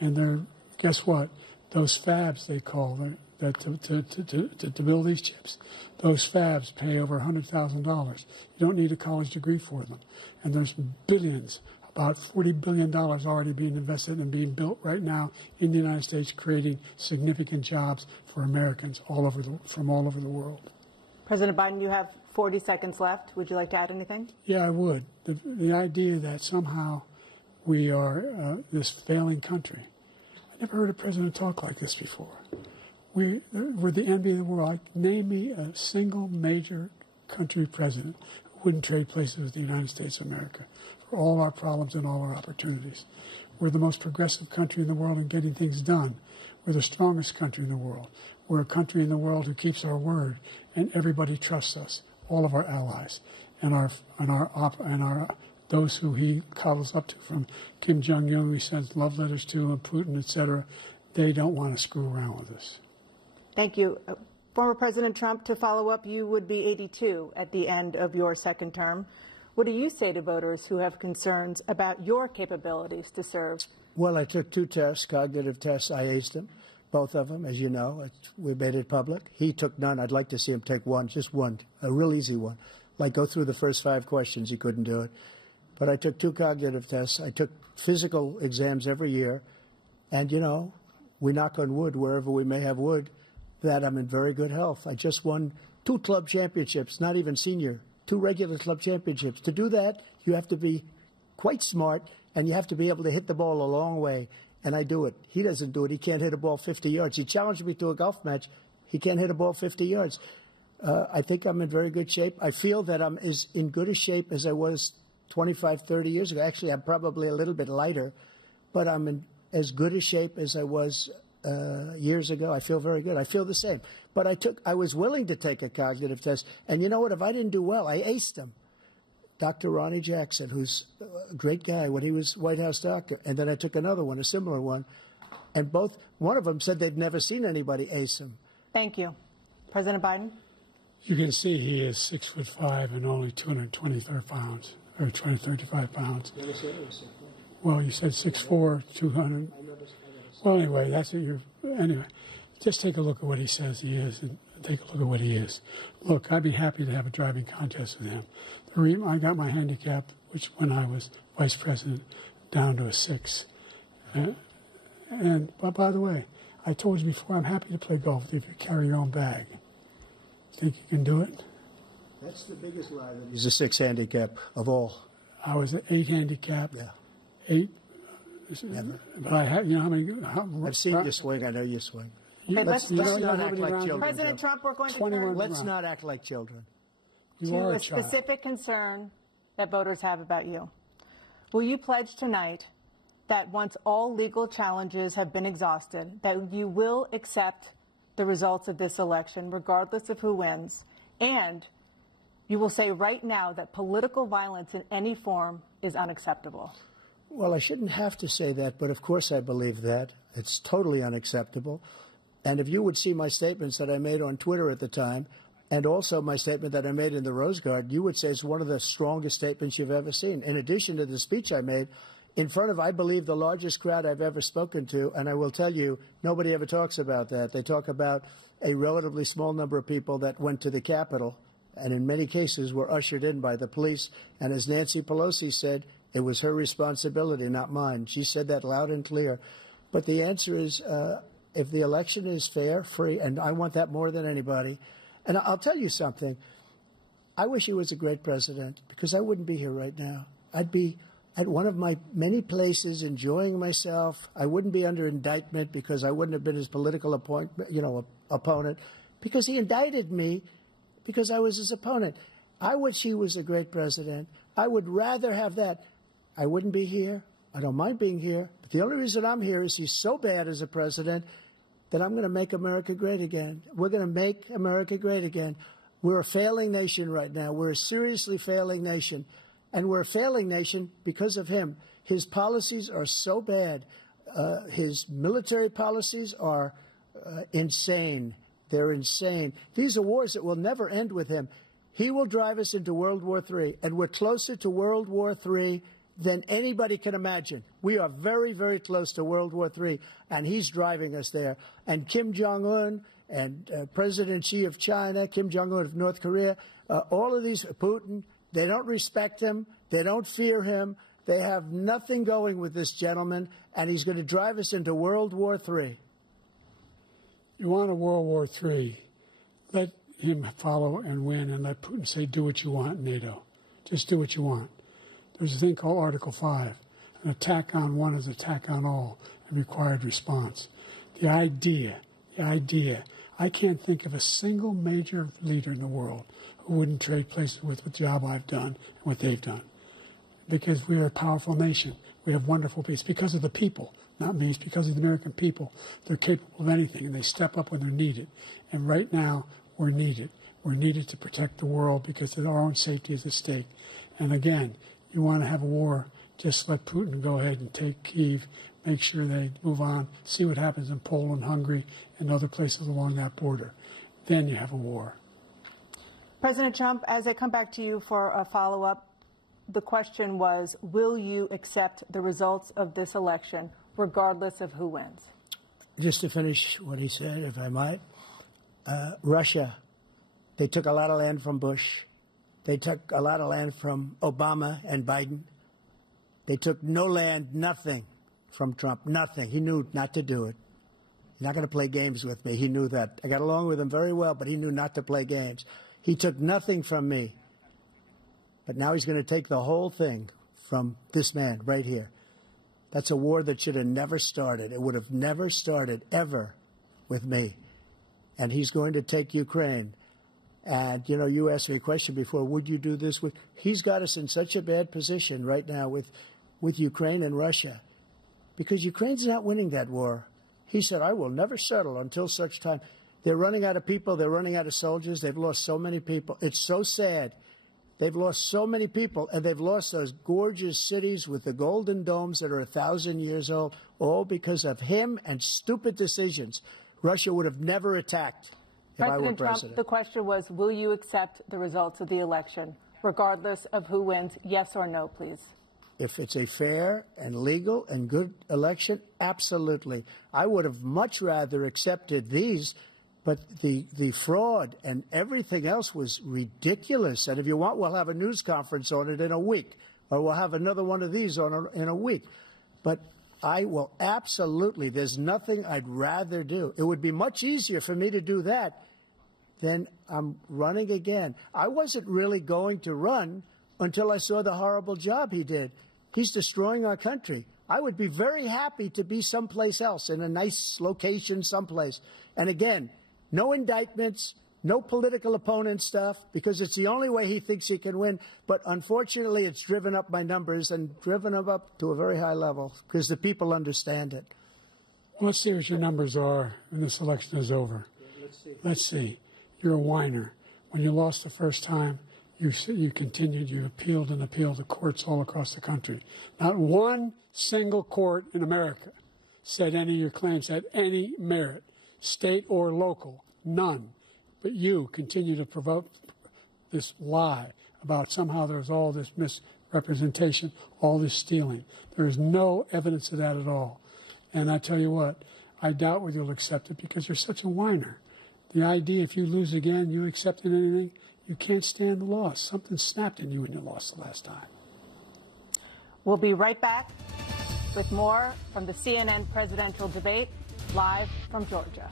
And guess what? Those fabs, they call them, to build these chips, those fabs pay over $100,000. You don't need a college degree for them. And there's billions, about $40 billion already being invested and being built right now in the United States, creating significant jobs for Americans from all over the world. President Biden, you have 40 seconds left. Would you like to add anything? Yeah, I would. The idea that somehow we are this failing country. I never heard a president talk like this before. We're the envy of the world. Name me a single major country president who wouldn't trade places with the United States of America for all our problems and all our opportunities. We're the most progressive country in the world in getting things done. We're the strongest country in the world. We're a country in the world who keeps our word, and everybody trusts us, all of our allies, and those who he coddles up to, from Kim Jong-un, he sends love letters to, and Putin, etc. They don't want to screw around with us. Thank you. Former President Trump, to follow up, you would be 82 at the end of your second term. What do you say to voters who have concerns about your capabilities to serve? Well, I took 2 tests, cognitive tests. I aced them, both of them, as you know. We made it public. He took none. I'd like to see him take one, just one, a real easy one. Like go through the first 5 questions. He couldn't do it. But I took 2 cognitive tests. I took physical exams every year. And, you know, we knock on wood wherever we may have wood, that I'm in very good health. I just won 2 club championships, not even senior, 2 regular club championships. To do that, you have to be quite smart, and you have to be able to hit the ball a long way. And I do it. He doesn't do it. He can't hit a ball 50 yards. He challenged me to a golf match. He can't hit a ball 50 yards. I think I'm in very good shape. I feel that I'm as in good a shape as I was 25, 30 years ago. Actually, I'm probably a little bit lighter, but I'm in as good a shape as I was years ago. I feel very good. I feel the same. But I was willing to take a cognitive test. And you know what? If I didn't do well, I aced them. Dr. Ronnie Jackson, who's a great guy when he was White House doctor. And then I took another one, a similar one. And one of them said they'd never seen anybody ace him. Thank you. President Biden? You can see he is 6'5" and only 225 pounds, or 235 pounds. Well, you said 6'4", 200. Well, anyway, anyway, just take a look at what he says he is, and take a look at what he is. Look, I'd be happy to have a driving contest with him. I got my handicap, which when I was vice president, down to a 6. But by the way, I told you before, I'm happy to play golf if you carry your own bag. Think you can do it? That's the biggest lie. He's a 6 handicap of all. I was an 8 handicap. Yeah. 8. Never. But I had, you know how many? I've seen you swing. I know you swing. Let's not act like children. President Trump, we're going to 21 turn Let's not act like children. You are to a a child. specific concern that voters have about you. Will you pledge tonight that once all legal challenges have been exhausted, that you will accept the results of this election, regardless of who wins, and you will say right now that political violence in any form is unacceptable? Well, I shouldn't have to say that, but of course I believe that. It's totally unacceptable. And if you would see my statements that I made on Twitter at the time, and also my statement that I made in the Rose Garden, you would say it's one of the strongest statements you've ever seen. In addition to the speech I made in front of, I believe, the largest crowd I've ever spoken to. And I will tell you, nobody ever talks about that. They talk about a relatively small number of people that went to the Capitol and in many cases were ushered in by the police. And as Nancy Pelosi said, it was her responsibility, not mine. She said that loud and clear. But the answer is, if the election is fair, free, and I want that more than anybody. And I'll tell you something. I wish he was a great president, because I wouldn't be here right now. I'd be at one of my many places enjoying myself. I wouldn't be under indictment because I wouldn't have been his political opponent, because he indicted me because I was his opponent. I wish he was a great president. I would rather have that. I wouldn't be here. I don't mind being here. But the only reason I'm here is he's so bad as a president that I'm going to make America great again. We're going to make America great again. We're a failing nation right now. We're a seriously failing nation. And we're a failing nation because of him. His policies are so bad. His military policies are insane. They're insane. These are wars that will never end with him. He will drive us into World War III, and we're closer to World War III than anybody can imagine. We are very, very close to World War III, and he's driving us there. And Kim Jong-un and President Xi of China, Kim Jong-un of North Korea, all of these, Putin, they don't respect him. They don't fear him. They have nothing going with this gentleman, and he's going to drive us into World War III. You want a World War III, let him follow and win, and let Putin say, do what you want, NATO. Just do what you want. There's a thing called Article 5. An attack on one is an attack on all, and required response. The idea, I can't think of a single major leader in the world who wouldn't trade places with the job I've done and what they've done. Because we are a powerful nation. We have wonderful peace. Because of the people, not me, it's because of the American people. They're capable of anything, and they step up when they're needed. And right now, we're needed. We're needed to protect the world because our own safety is at stake. And again, you want to have a war, just let Putin go ahead and take Kyiv, make sure they move on, see what happens in Poland, Hungary, and other places along that border. Then you have a war. President Trump, as I come back to you for a follow-up, the question was, will you accept the results of this election, regardless of who wins? Just to finish what he said, if I might, Russia, they took a lot of land from Bush. They took a lot of land from Obama and Biden. They took no land, nothing from Trump, nothing. He knew not to do it. He's not going to play games with me. He knew that. I got along with him very well, but he knew not to play games. He took nothing from me. But now he's going to take the whole thing from this man right here. That's a war that should have never started. It would have never started, ever, with me. And he's going to take Ukraine. And, you know, you asked me a question before, would you do this with... He's got us in such a bad position right now with Ukraine and Russia, because Ukraine's not winning that war. He said, I will never settle until such time. They're running out of people. They're running out of soldiers. They've lost so many people. It's so sad. They've lost so many people, and they've lost those gorgeous cities with the golden domes that are 1,000 years old, all because of him and stupid decisions. Russia would have never attacked if I were president. President Trump, the question was, will you accept the results of the election, regardless of who wins? Yes or no, please. If it's a fair and legal and good election, absolutely. I would have much rather accepted these. But the fraud and everything else was ridiculous. And if you want, we'll have a news conference on it in a week, or we'll have another one of these in a week. But I will absolutely, there's nothing I'd rather do. It would be much easier for me to do that than I'm running again. I wasn't really going to run until I saw the horrible job he did. He's destroying our country. I would be very happy to be someplace else, in a nice location someplace. And again, no indictments, no political opponent stuff, because it's the only way he thinks he can win. But unfortunately, it's driven up my numbers and driven them up to a very high level because the people understand it. Well, let's see what your numbers are when this election is over. Let's see. You're a whiner. When you lost the first time, you continued, you appealed and appealed to courts all across the country. Not one single court in America said any of your claims had any merit, state or local, none. But you continue to provoke this lie about somehow there's all this representation, all this stealing. There is no evidence of that at all. And I tell you what, I doubt whether you'll accept it because you're such a whiner. The idea, if you lose again, you accepting anything, you can't stand the loss. Something snapped in you when you lost the last time. We'll be right back with more from the CNN presidential debate, live from Georgia.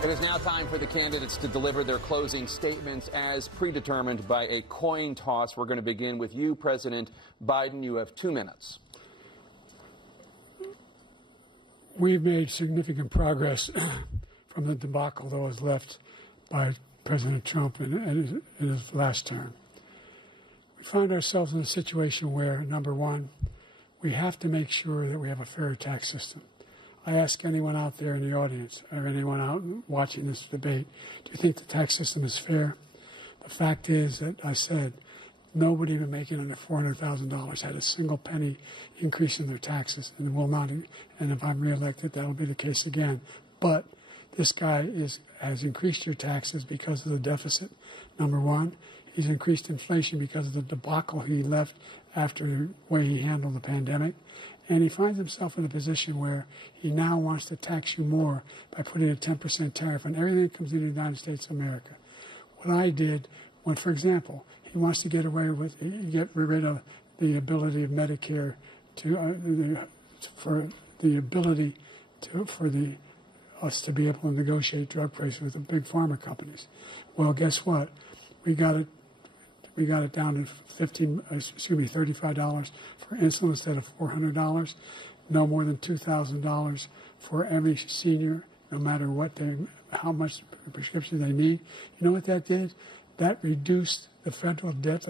It is now time for the candidates to deliver their closing statements as predetermined by a coin toss. We're going to begin with you, President Biden. You have 2 minutes. We've made significant progress from the debacle that was left by President Trump in his last term. We find ourselves in a situation where, number one, we have to make sure that we have a fair tax system. I ask anyone out there in the audience or anyone out watching this debate, do you think the tax system is fair? The fact is that I said nobody even making under $400,000 had a single penny increase in their taxes and will not. And if I'm reelected, that'll be the case again. But this guy has increased your taxes because of the deficit, number one. He's increased inflation because of the debacle he left after the way he handled the pandemic. And he finds himself in a position where he now wants to tax you more by putting a 10% tariff on everything that comes into the United States of America. What I did when, for example, he wants to get rid of the ability of Medicare for us to be able to negotiate drug prices with the big pharma companies. Well, guess what? We got it down to $35 for insulin instead of $400. No more than $2,000 for every senior, no matter how much prescription they need. You know what that did? That reduced the federal debt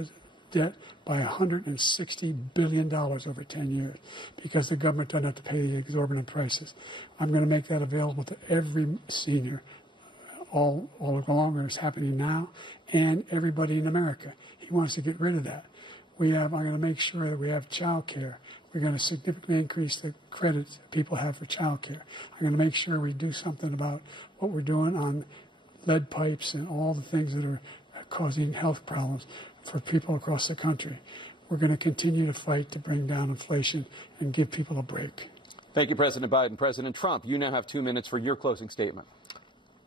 by $160 billion over 10 years because the government doesn't have to pay the exorbitant prices. I'm going to make that available to every senior all along, it's happening now, and everybody in America. He wants to get rid of that. I'm going to make sure that we have child care. We're going to significantly increase the credits people have for child care. I'm going to make sure we do something about what we're doing on lead pipes and all the things that are causing health problems for people across the country. We're going to continue to fight to bring down inflation and give people a break. Thank you, President Biden. President Trump, you now have 2 minutes for your closing statement.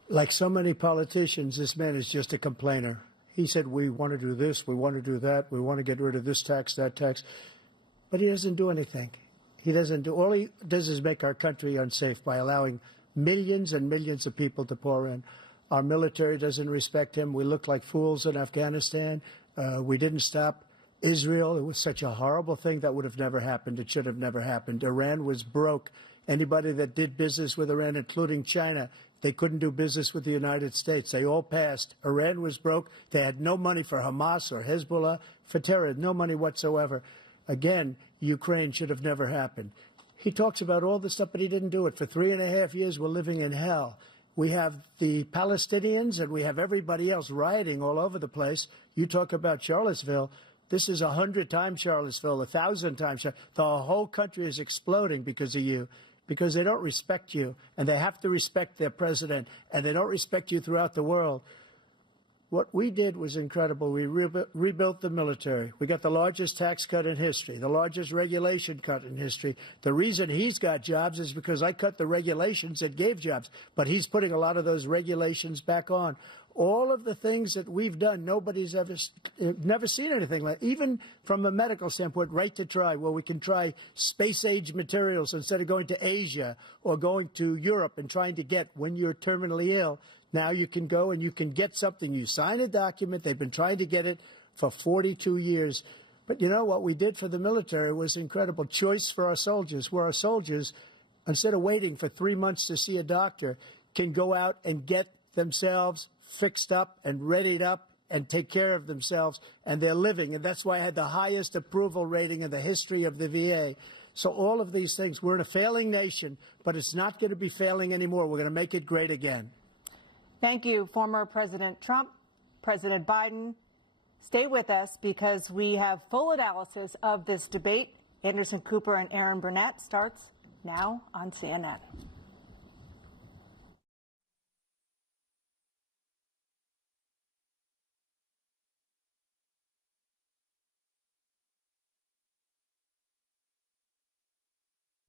Like so many politicians, this man is just a complainer. He said, we want to do this, we want to do that, we want to get rid of this tax, that tax. But he doesn't do anything. All he does is make our country unsafe by allowing millions and millions of people to pour in. Our military doesn't respect him. We look like fools in Afghanistan. We didn't stop Israel. It was such a horrible thing that would have never happened. It should have never happened. Iran was broke. Anybody that did business with Iran, including China, they couldn't do business with the United States. They all passed. Iran was broke. They had no money for Hamas or Hezbollah, for terror, no money whatsoever. Again, Ukraine should have never happened. He talks about all this stuff, but he didn't do it. For 3.5 years, we're living in hell. We have the Palestinians and we have everybody else rioting all over the place. You talk about Charlottesville. This is 100 times Charlottesville, 1,000 times. The whole country is exploding because of you, because they don't respect you, and they have to respect their president, and they don't respect you throughout the world. What we did was incredible. We rebuilt the military. We got the largest tax cut in history, the largest regulation cut in history. The reason he's got jobs is because I cut the regulations that gave jobs, but he's putting a lot of those regulations back on. All of the things that we've done, nobody's never seen anything like, even from a medical standpoint, right to try, where we can try space-age materials instead of going to Asia or going to Europe and trying to get, when you're terminally ill, now you can go and you can get something. You sign a document. They've been trying to get it for 42 years. But you know what we did for the military was incredible. Choice for our soldiers, where our soldiers, instead of waiting for 3 months to see a doctor, can go out and get themselves fixed up and readied up and take care of themselves, and they're living. And that's why I had the highest approval rating in the history of the VA. So all of these things, we're in a failing nation, but it's not going to be failing anymore. We're going to make it great again. Thank you, former President Trump, President Biden. Stay with us because we have full analysis of this debate. Anderson Cooper and Aaron Burnett starts now on CNN.